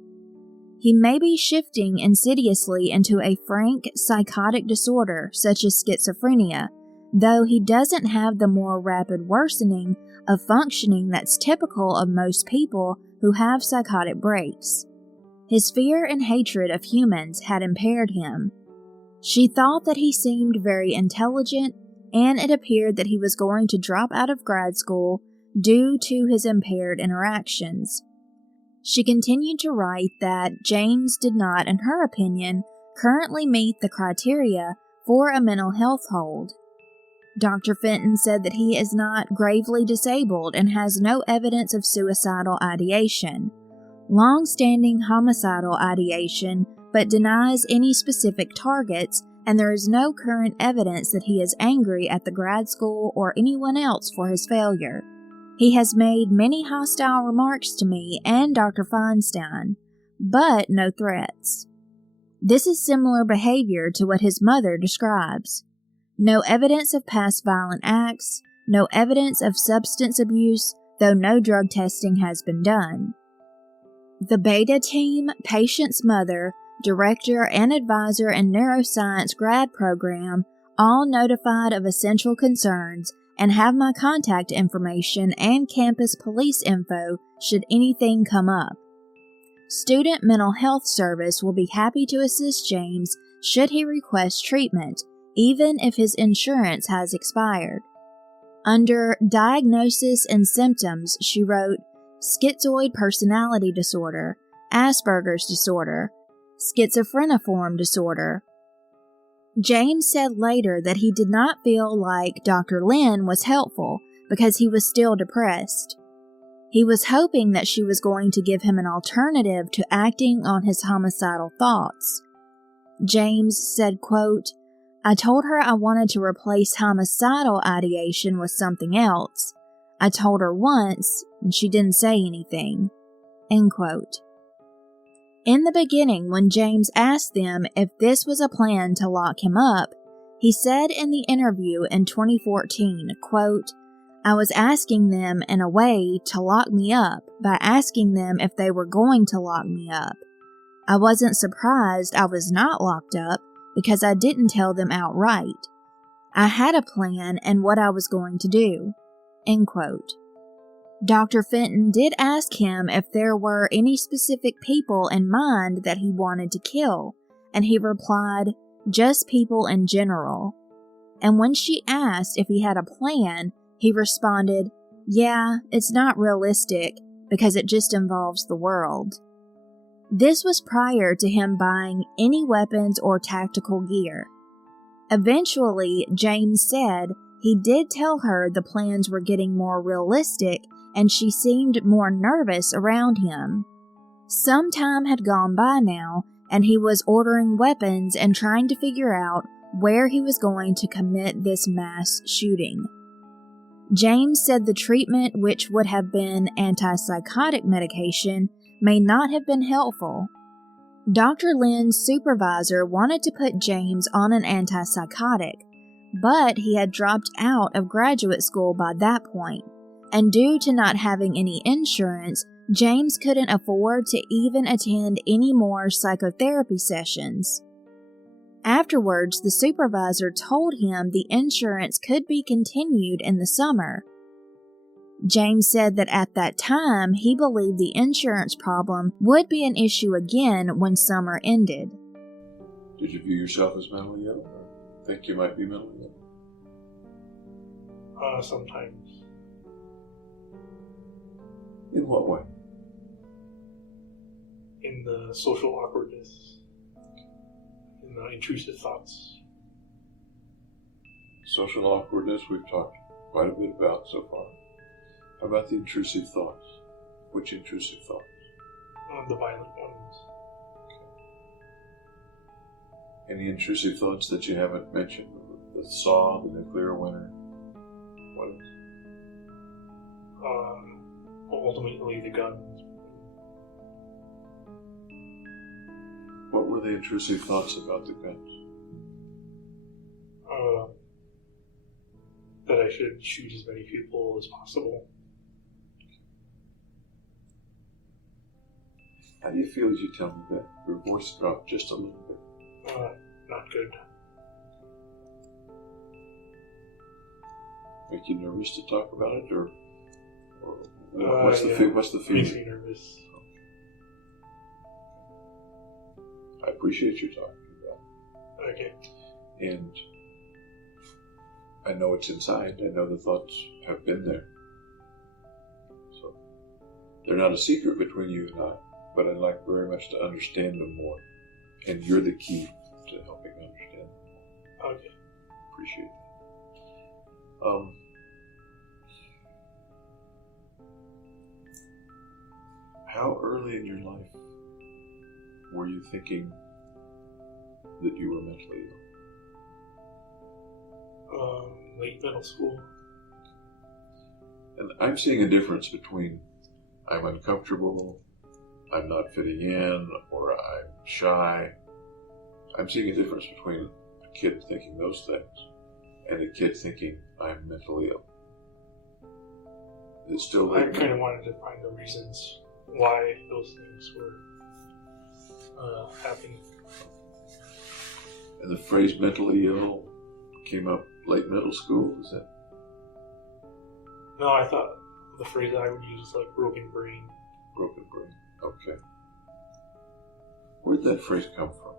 He may be shifting insidiously into a frank psychotic disorder such as schizophrenia, though he doesn't have the more rapid worsening of functioning that's typical of most people who have psychotic breaks. His fear and hatred of humans had impaired him. She thought that he seemed very intelligent, and it appeared that he was going to drop out of grad school due to his impaired interactions." She continued to write that James did not, in her opinion, currently meet the criteria for a mental health hold. Dr. Fenton said that he is not gravely disabled and has no evidence of suicidal ideation, long-standing homicidal ideation, but denies any specific targets, and there is no current evidence that he is angry at the grad school or anyone else for his failure. He has made many hostile remarks to me and Dr. Feinstein, but no threats. This is similar behavior to what his mother describes. No evidence of past violent acts, no evidence of substance abuse, though no drug testing has been done. The Beta team, patient's mother, director and advisor in neuroscience grad program, all notified of essential concerns and have my contact information and campus police info should anything come up. Student Mental Health Service will be happy to assist James should he request treatment, even if his insurance has expired. Under diagnosis and symptoms, she wrote schizoid personality disorder, Asperger's disorder, schizophreniform disorder. James said later that he did not feel like Dr. Lynn was helpful because he was still depressed. He was hoping that she was going to give him an alternative to acting on his homicidal thoughts. James said, quote, I told her I wanted to replace homicidal ideation with something else. I told her once, and she didn't say anything. End quote. In the beginning, when James asked them if this was a plan to lock him up, he said in the interview in 2014, quote, I was asking them in a way to lock me up by asking them if they were going to lock me up. I wasn't surprised I was not locked up because I didn't tell them outright. I had a plan and what I was going to do. End quote. Dr. Fenton did ask him if there were any specific people in mind that he wanted to kill, and he replied, just people in general. And when she asked if he had a plan, he responded, yeah, it's not realistic because it just involves the world. This was prior to him buying any weapons or tactical gear. Eventually, James said he did tell her the plans were getting more realistic and she seemed more nervous around him. Some time had gone by now, and he was ordering weapons and trying to figure out where he was going to commit this mass shooting. James said the treatment, which would have been antipsychotic medication, may not have been helpful. Dr. Lynn's supervisor wanted to put James on an antipsychotic, but he had dropped out of graduate school by that point, and due to not having any insurance, James couldn't afford to even attend any more psychotherapy sessions. Afterwards, the supervisor told him the insurance could be continued in the summer. James said that at that time, he believed the insurance problem would be an issue again when summer ended. Did you view yourself as mentally ill or think you might be mentally ill? Sometimes. In what way? In the social awkwardness, in the intrusive thoughts. Social awkwardness we've talked quite a bit about so far. How about the intrusive thoughts? Which intrusive thoughts? The violent ones. Any intrusive thoughts that you haven't mentioned? The saw, the nuclear winter? What else? Ultimately, the guns. What were the intrusive thoughts about the guns? That I should shoot as many people as possible. How do you feel as you tell me that? Your voice dropped just a little bit. Not good. Make you nervous to talk about it, or what's the feeling? Makes me nervous. I appreciate you talking about it. Okay. And I know it's inside. I know the thoughts have been there. So they're not a secret between you and I, but I'd like very much to understand them more. And you're the key to helping understand them more. Okay. Appreciate that. How early in your life were you thinking that you were mentally ill? Late middle school. And I'm seeing a difference between I'm uncomfortable, I'm not fitting in, or I'm shy. I'm seeing a difference between a kid thinking those things and a kid thinking I'm mentally ill. It's still I kind of wanted to find the reasons why those things were happening. And the phrase mentally ill came up late middle school, was that? No, I thought the phrase I would use is like broken brain. Broken brain. Okay. Where'd that phrase come from?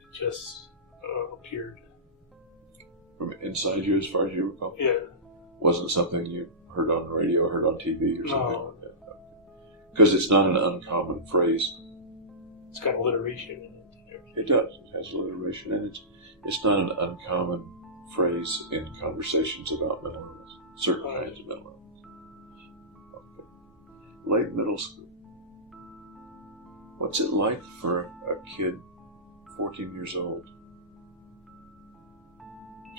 It just appeared. From inside you, as far as you recall? Yeah. Wasn't something you heard on the radio, heard on TV, or something No. like that? Because it's not an uncommon phrase. It's got alliteration in it. It does. It has alliteration, and it's not an uncommon phrase in conversations about mental illness. Certain kinds of mental illness. Okay. Late middle school. What's it like for a kid, 14 years old,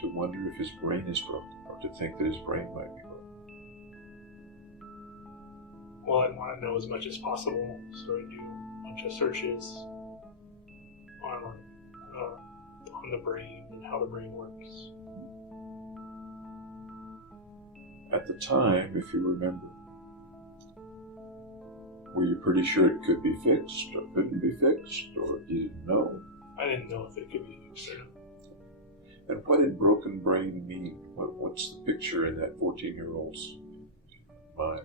to wonder if his brain is broken, or to think that his brain might be broken? Well, I want to know as much as possible, so I do a bunch of searches on the brain and how the brain works. At the time, if you remember, were you pretty sure it could be fixed or couldn't be fixed, or you didn't know? I didn't know if it could be fixed or not. And what did broken brain mean? What's the picture in that 14-year-old's mind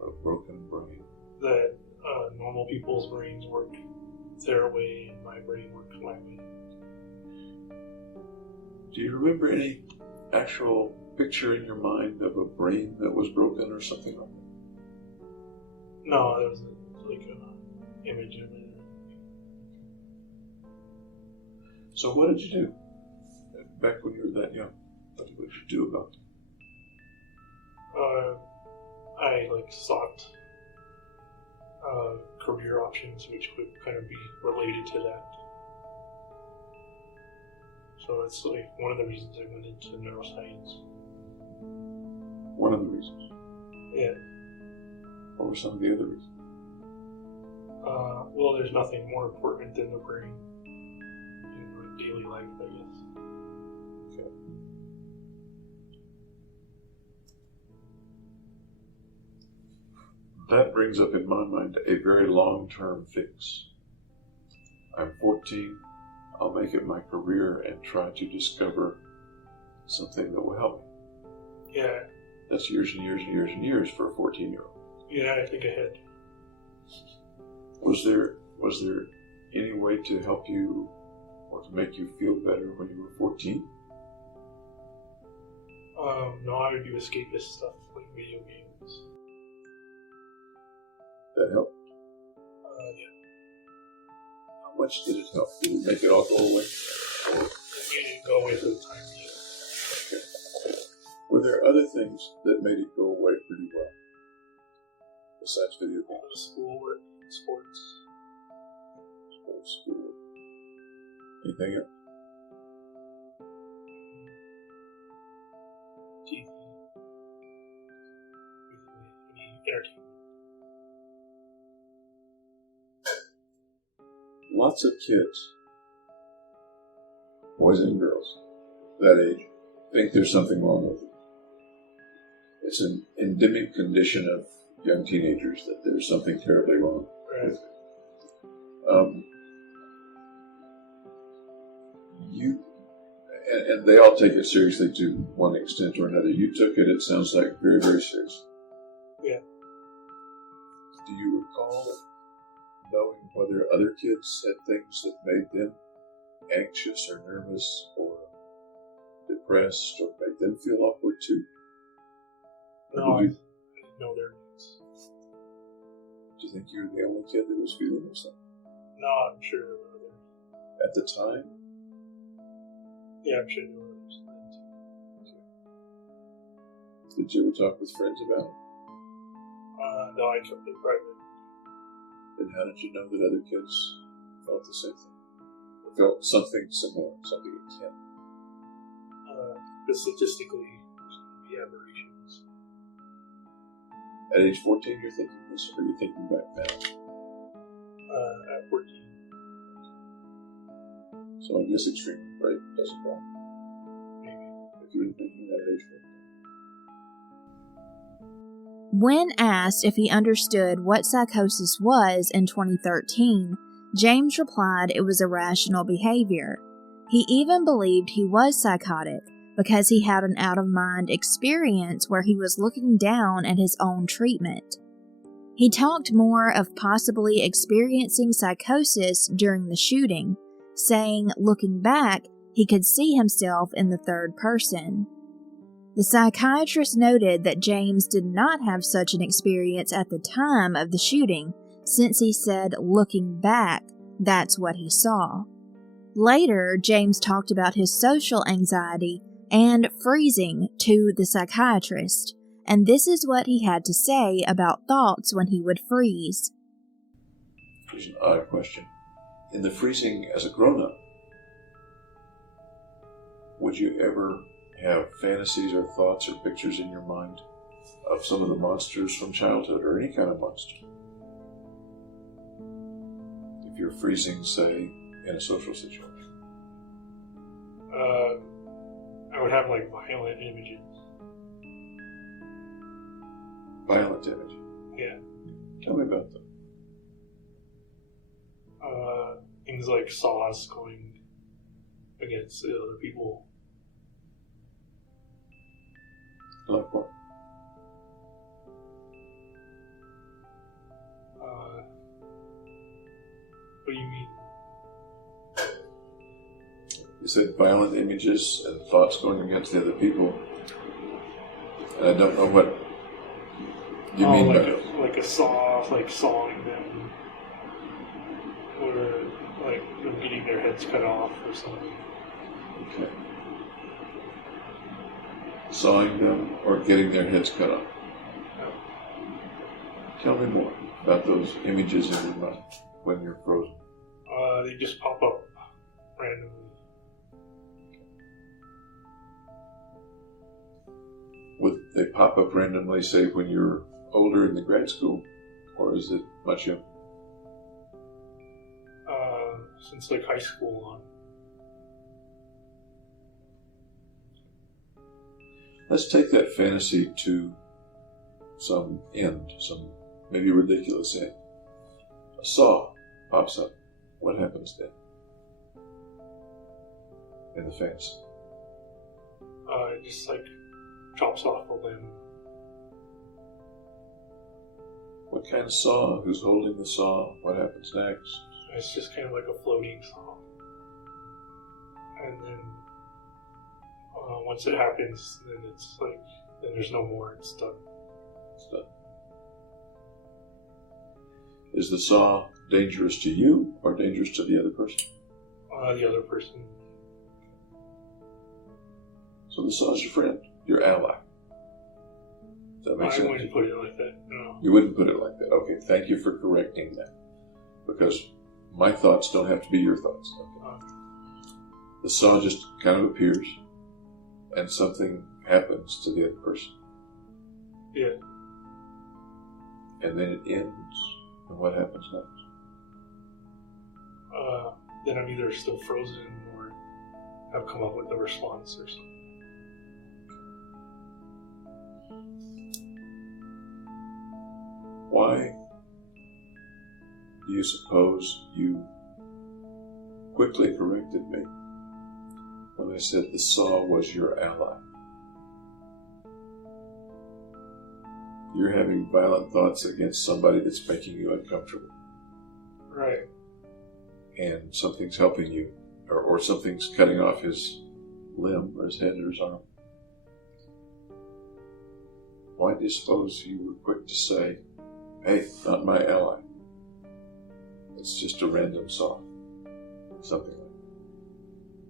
of broken brain? That normal people's brains work their way and my brain works my way. Do you remember any actual picture in your mind of a brain that was broken or something like that? No, there was like an image of it. So what did you do back when you were that young? What did you do about it? I sought career options which would kind of be related to that. So it's like one of the reasons I went into neuroscience. One of the reasons. Yeah. What were some of the other reasons? Well, there's nothing more important than the brain in my daily life, I guess. Okay. That brings up in my mind a very long-term fix. I'm 14, I'll make it my career and try to discover something that will help me. Yeah. That's years and years and years and years for a 14-year-old. Yeah, I think ahead. Was there any way to help you or to make you feel better when you were 14? No, I would do escapist stuff like video games. That helped? Yeah. How much did it help? Did it make it all go away? Or, It made it go away for the time being. okay. Were there other things that made it go away pretty well? Besides video games? Schoolwork, sports. Sports, school. Anything else? TV. Any entertainment. Lots of kids, boys and girls, that age, think there's something wrong with them. It's an endemic condition of young teenagers that there's something terribly wrong Right. with you, and they all take it seriously to one extent or another. You took it, it sounds like, very, very seriously. Yeah. Do you recall knowing whether other kids said things that made them anxious or nervous or depressed or made them feel awkward too? No, Or I did didn't know their names. you think you were the only kid that was feeling those things? No, I'm sure there were others. At the time? Yeah, I'm sure there were others. Did you ever talk with friends about it? No, I kept it private. And how did you know that other kids felt the same thing? Or felt something similar, something akin? But statistically, there's going to be aberrations. At age 14, you're thinking this, or are you thinking back now? At 14. So I guess extremely brave doesn't apply. Maybe. If you're thinking at age 14. When asked if he understood what psychosis was in 2013, James replied it was irrational behavior. He even believed he was psychotic because he had an out-of-mind experience where he was looking down at his own treatment. He talked more of possibly experiencing psychosis during the shooting, saying, looking back, he could see himself in the third person. The psychiatrist noted that James did not have such an experience at the time of the shooting, since he said, looking back, that's what he saw. Later, James talked about his social anxiety and freezing to the psychiatrist, and this is what he had to say about thoughts when he would freeze. Here's an odd question. In the freezing as a grown-up, would you ever have fantasies or thoughts or pictures in your mind of some of the monsters from childhood or any kind of monster? If you're freezing, say, in a social situation. I would have like violent images. Violent image? Yeah. Tell me about them. Things like saws going against the other people. Like what? What do you mean? You said violent images and thoughts going against the other people. And I don't know what you mean by it. Like a saw, like sawing them, or like them getting their heads cut off or something. Okay. Sawing them or getting their heads cut off. Tell me more about those images in your mind when you're frozen. They just pop up randomly. Would they pop up randomly, say, when you're older in the grad school, or is it much younger? Since like high school on. Let's take that fantasy to some end, some maybe ridiculous end. A saw pops up. What happens then? In the fantasy. It just like chops off a limb. What kind of saw? Who's holding the saw? What happens next? It's just kind of like a floating saw. And then once it happens, then it's like, then there's no more, it's done. It's done. Is the saw dangerous to you or dangerous to the other person? The other person. So the saw's your friend, your ally. Does that make sense? I wouldn't put it like that, no. You wouldn't put it like that. Okay, thank you for correcting that. Because my thoughts don't have to be your thoughts. Okay. The saw just kind of appears and something happens to the other person. Yeah. And then it ends. And what happens next? Then I'm either still frozen or have come up with a response or something. Why do you suppose you quickly corrected me when I said the saw was your ally? You're having violent thoughts against somebody that's making you uncomfortable. Right. And something's helping you, or something's cutting off his limb or his head or his arm. Why do you suppose you were quick to say, hey, not my ally? It's just a random saw. Something like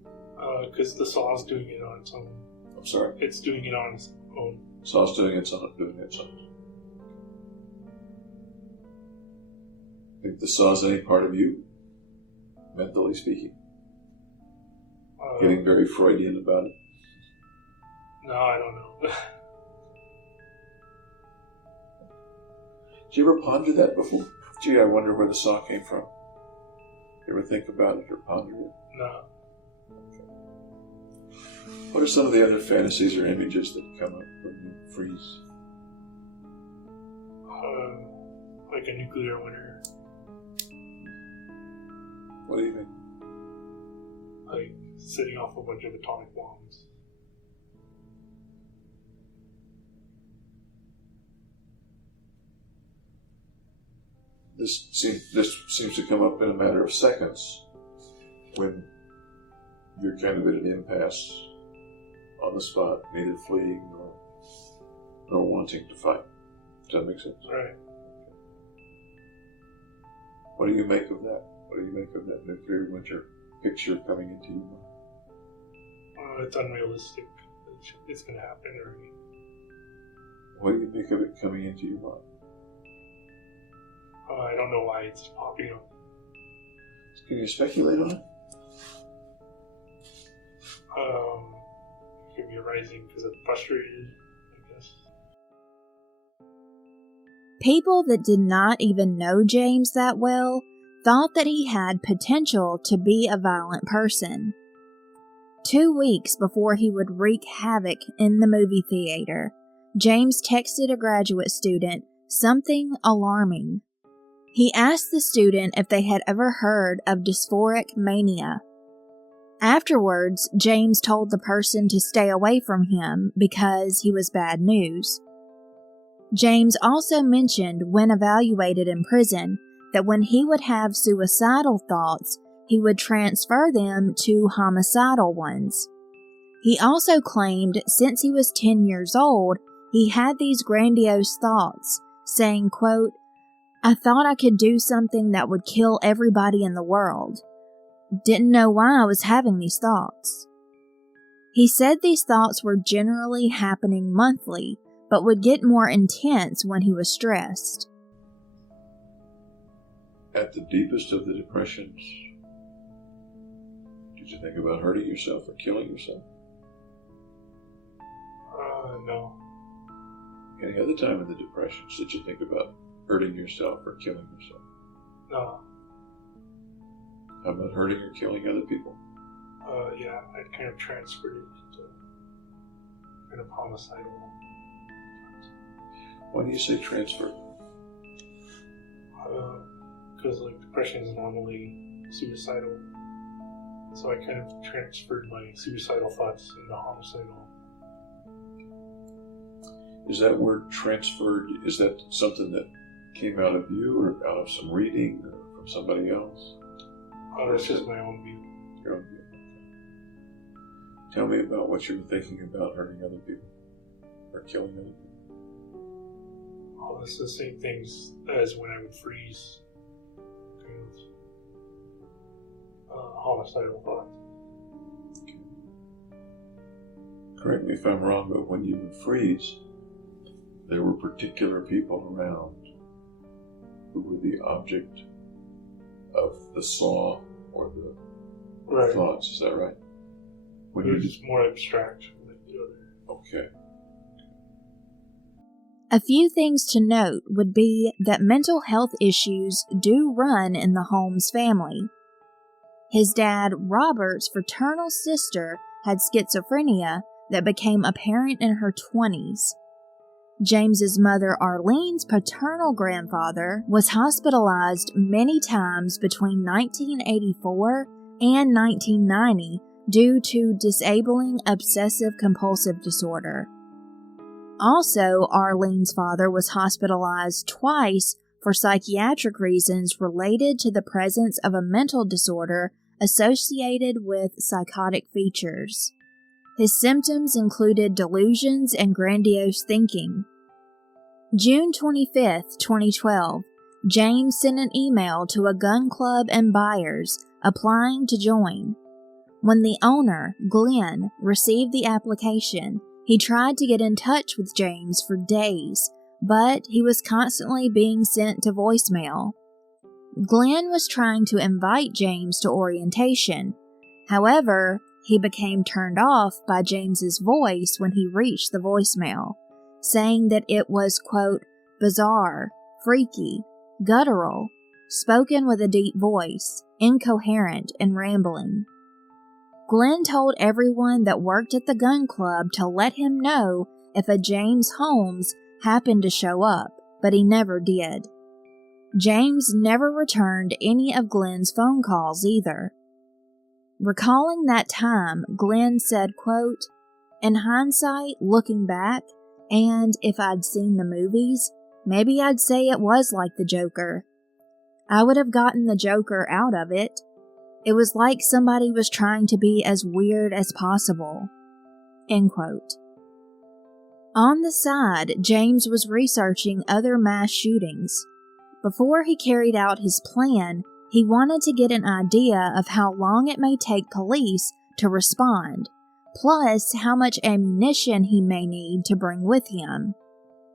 that. Because the saw's doing it on its own. I'm sorry? It's doing it on its own. Saw's doing its own. Think the saw's any part of you? Mentally speaking. Getting very Freudian about it. No, I don't know. Did you ever ponder that before? Gee, I wonder where the saw came from. You ever think about it or ponder it? No. Okay. What are some of the other fantasies or images that come up when you freeze? Like a nuclear winter. What do you mean? Like setting off a bunch of atomic bombs. This seems to come up in a matter of seconds when you're kind of at an impasse on the spot, neither fleeing nor wanting to fight. Does that make sense? Right. What do you make of that? What do you make of that nuclear winter picture coming into your mind? It's unrealistic. It's going to happen already. What do you make of it coming into your mind? I don't know why it's popping up. Can you speculate on it? It could be arising because I'm frustrated, I guess. People that did not even know James that well thought that he had potential to be a violent person. 2 weeks before he would wreak havoc in the movie theater, James texted a graduate student something alarming. He asked the student if they had ever heard of dysphoric mania. Afterwards, James told the person to stay away from him because he was bad news. James also mentioned when evaluated in prison that when he would have suicidal thoughts, he would transfer them to homicidal ones. He also claimed since he was 10 years old, he had these grandiose thoughts, saying, quote, "I thought I could do something that would kill everybody in the world. Didn't know why I was having these thoughts." He said these thoughts were generally happening monthly, but would get more intense when he was stressed. At the deepest of the depressions, did you think about hurting yourself or killing yourself? No. Any other time in the depressions did you think about hurting yourself or killing yourself? No. How about hurting or killing other people? Yeah, I kind of transferred it to kind of homicidal. Why do you say transfer? Because like depression is normally suicidal, so I kind of transferred my suicidal thoughts into homicidal. Is that word transferred, is that something that came out of you or out of some reading or from somebody else? It's just my own view. Your own view. Okay. Tell me about what you were thinking about hurting other people or killing other people. Oh, it's the same things as when I would freeze. Kind of homicidal thoughts. Okay. Correct me if I'm wrong, but when you would freeze, there were particular people around who were the object of the saw or the Right. thoughts. Is that right? When It you was just more abstract than the other. okay. A few things to note would be that mental health issues do run in the Holmes family. His dad, Robert's fraternal sister, had schizophrenia that became apparent in her 20s. James's mother, Arlene's paternal grandfather, was hospitalized many times between 1984 and 1990 due to disabling obsessive-compulsive disorder. Also, Arlene's father was hospitalized twice for psychiatric reasons related to the presence of a mental disorder associated with psychotic features. His symptoms included delusions and grandiose thinking. June 25, 2012, James sent an email to a gun club and buyers applying to join. When the owner, Glenn, received the application, he tried to get in touch with James for days, but he was constantly being sent to voicemail. Glenn was trying to invite James to orientation. However, he became turned off by James's voice when he reached the voicemail, saying that it was, quote, bizarre, freaky, guttural, spoken with a deep voice, incoherent and rambling. Glenn told everyone that worked at the gun club to let him know if a James Holmes happened to show up. but he never did. James never returned any of Glenn's phone calls either. Recalling that time, Glenn said, quote, "In hindsight, looking back, and if I'd seen the movies, maybe I'd say it was like the Joker. I would have gotten the Joker out of it. It was like somebody was trying to be as weird as possible." End quote. On the side, James was researching other mass shootings. Before he carried out his plan, he wanted to get an idea of how long it may take police to respond, plus how much ammunition he may need to bring with him.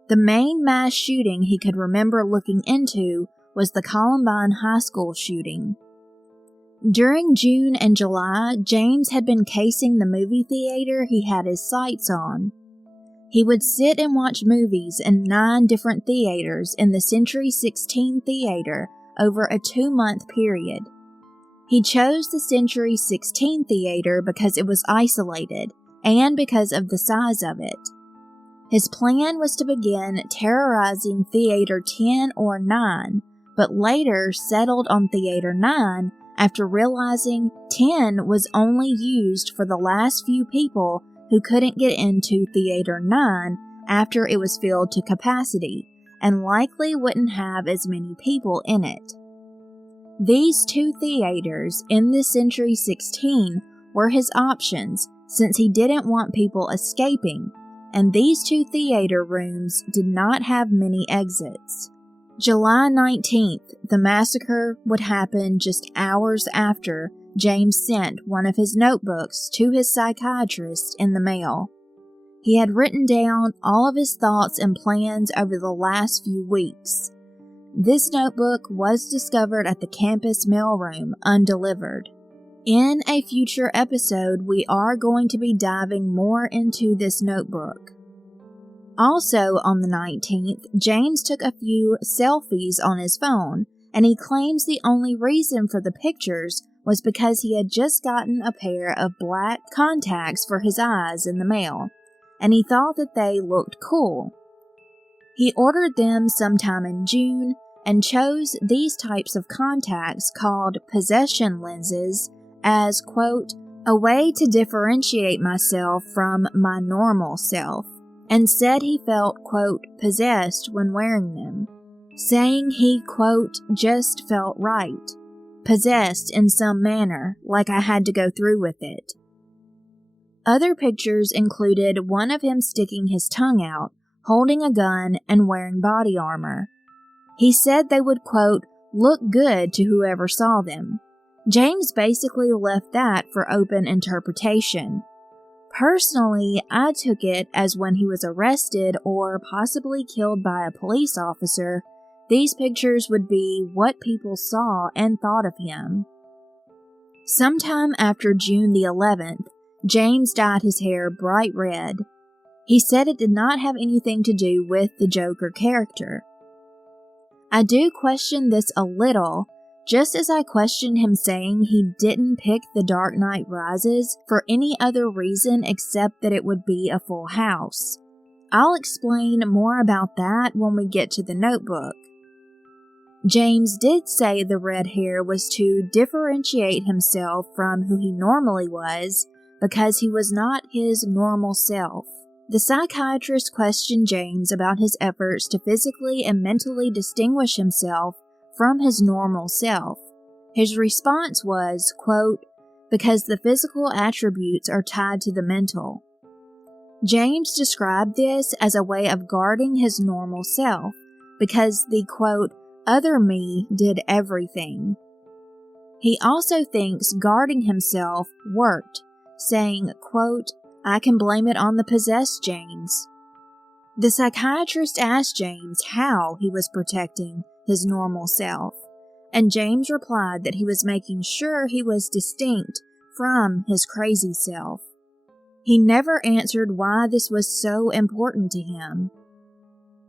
The main mass shooting he could remember looking into was the Columbine High School shooting. During June and July, James had been casing the movie theater he had his sights on. He would sit and watch movies in 9 different theaters in the Century 16 Theater over a 2-month period. He chose the Century 16 Theater because it was isolated and because of the size of it. His plan was to begin terrorizing Theater 10 or 9, but later settled on Theater 9 after realizing 10 was only used for the last few people who couldn't get into Theater 9 after it was filled to capacity, and likely wouldn't have as many people in it. These 2 theaters in the Century 16 were his options since he didn't want people escaping, and these 2 theater rooms did not have many exits. July 19th, the massacre would happen just hours after James sent one of his notebooks to his psychiatrist in the mail. He had written down all of his thoughts and plans over the last few weeks. This notebook was discovered at the campus mailroom undelivered. In a future episode, we are going to be diving more into this notebook. Also on the 19th, James took a few selfies on his phone, and he claims the only reason for the pictures was because he had just gotten a pair of black contacts for his eyes in the mail, and he thought that they looked cool. He ordered them sometime in June and chose these types of contacts called possession lenses as, quote, "a way to differentiate myself from my normal self," and said he felt, quote, "possessed when wearing them," saying he, quote, "just felt right. Possessed in some manner, like I had to go through with it." Other pictures included one of him sticking his tongue out, holding a gun, and wearing body armor. He said they would, quote, "look good to whoever saw them." James basically left that for open interpretation. Personally, I took it as when he was arrested or possibly killed by a police officer, these pictures would be what people saw and thought of him. Sometime after June the 11th, James dyed his hair bright red. He said it did not have anything to do with the Joker character. I do question this a little, just as I question him saying he didn't pick The Dark Knight Rises for any other reason except that it would be a full house. I'll explain more about that when we get to the notebook. James did say the red hair was to differentiate himself from who he normally was because he was not his normal self. The psychiatrist questioned James about his efforts to physically and mentally distinguish himself from his normal self. His response was, quote, "because the physical attributes are tied to the mental." James described this as a way of guarding his normal self because the, quote, "other me did everything." He also thinks guarding himself worked, saying, quote, "I can blame it on the possessed James." The psychiatrist asked James how he was protecting his normal self, and James replied that he was making sure he was distinct from his crazy self. He never answered why this was so important to him.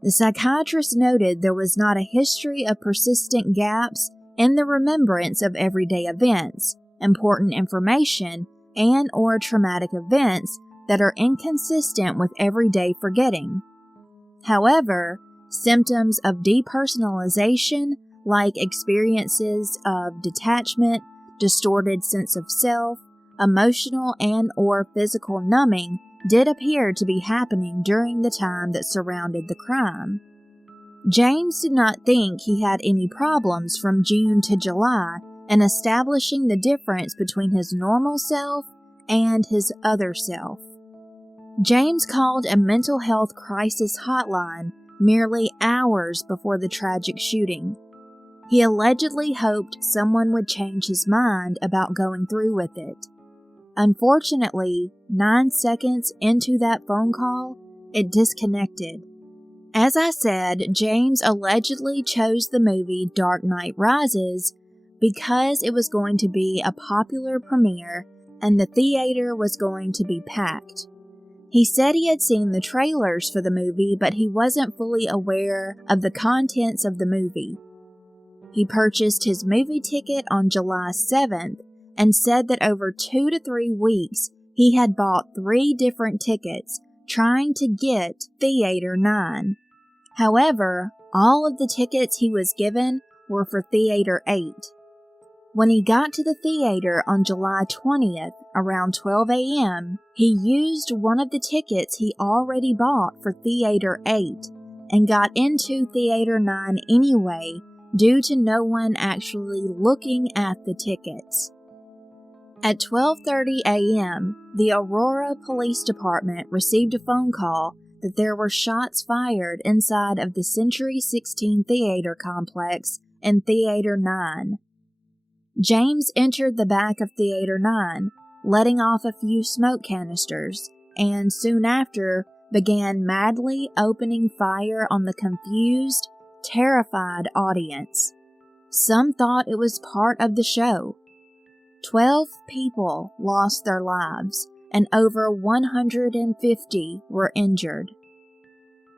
The psychiatrist noted there was not a history of persistent gaps in the remembrance of everyday events, important information, and or traumatic events that are inconsistent with everyday forgetting. However, Symptoms of depersonalization, like experiences of detachment, distorted sense of self, emotional and/or physical numbing, did appear to be happening during the time that surrounded the crime. James did not think he had any problems from June to July in establishing the difference between his normal self and his other self. James called a mental health crisis hotline merely hours before the tragic shooting. He allegedly hoped someone would change his mind about going through with it. Unfortunately, 9 seconds into that phone call, it disconnected. As I said, James allegedly chose the movie Dark Knight Rises because it was going to be a popular premiere and the theater was going to be packed. He said he had seen the trailers for the movie, but he wasn't fully aware of the contents of the movie. He purchased his movie ticket on July 7th and said that over 2 to 3 weeks he had bought 3 different tickets trying to get Theater 9. However, all of the tickets he was given were for Theater 8. When he got to the theater on July 20th, around 12 a.m., he used one of the tickets he already bought for Theater 8 and got into Theater 9 anyway due to no one actually looking at the tickets. At 12:30 a.m., the Aurora Police Department received a phone call that there were shots fired inside of the Century 16 Theater complex in Theater 9. James entered the back of Theater 9, letting off a few smoke canisters, and soon after began madly opening fire on the confused, terrified audience. Some thought it was part of the show. 12 people lost their lives, and over 150 were injured.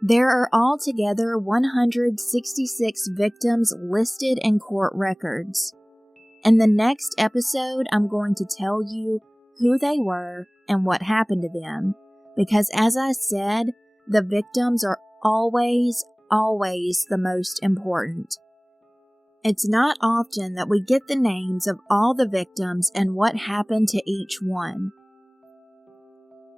There are altogether 166 victims listed in court records. In the next episode, I'm going to tell you who they were and what happened to them, because as I said, the victims are always the most important. It's not often that we get the names of all the victims and what happened to each one.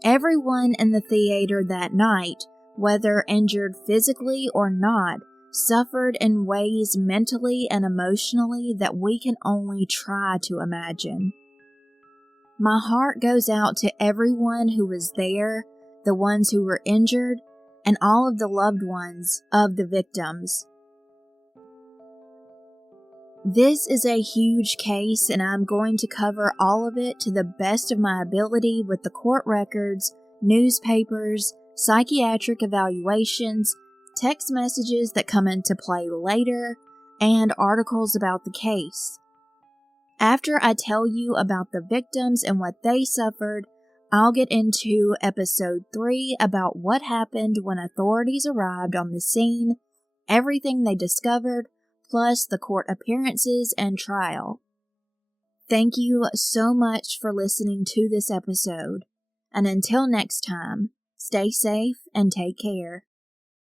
Everyone in the theater that night, whether injured physically or not, suffered in ways mentally and emotionally that we can only try to imagine. My heart goes out to everyone who was there, the ones who were injured, and all of the loved ones of the victims. This is a huge case, and I'm going to cover all of it to the best of my ability with the court records, newspapers, psychiatric evaluations, text messages that come into play later, and articles about the case. After I tell you about the victims and what they suffered, I'll get into episode 3 about what happened when authorities arrived on the scene, everything they discovered, plus the court appearances and trial. Thank you so much for listening to this episode, and until next time, stay safe and take care.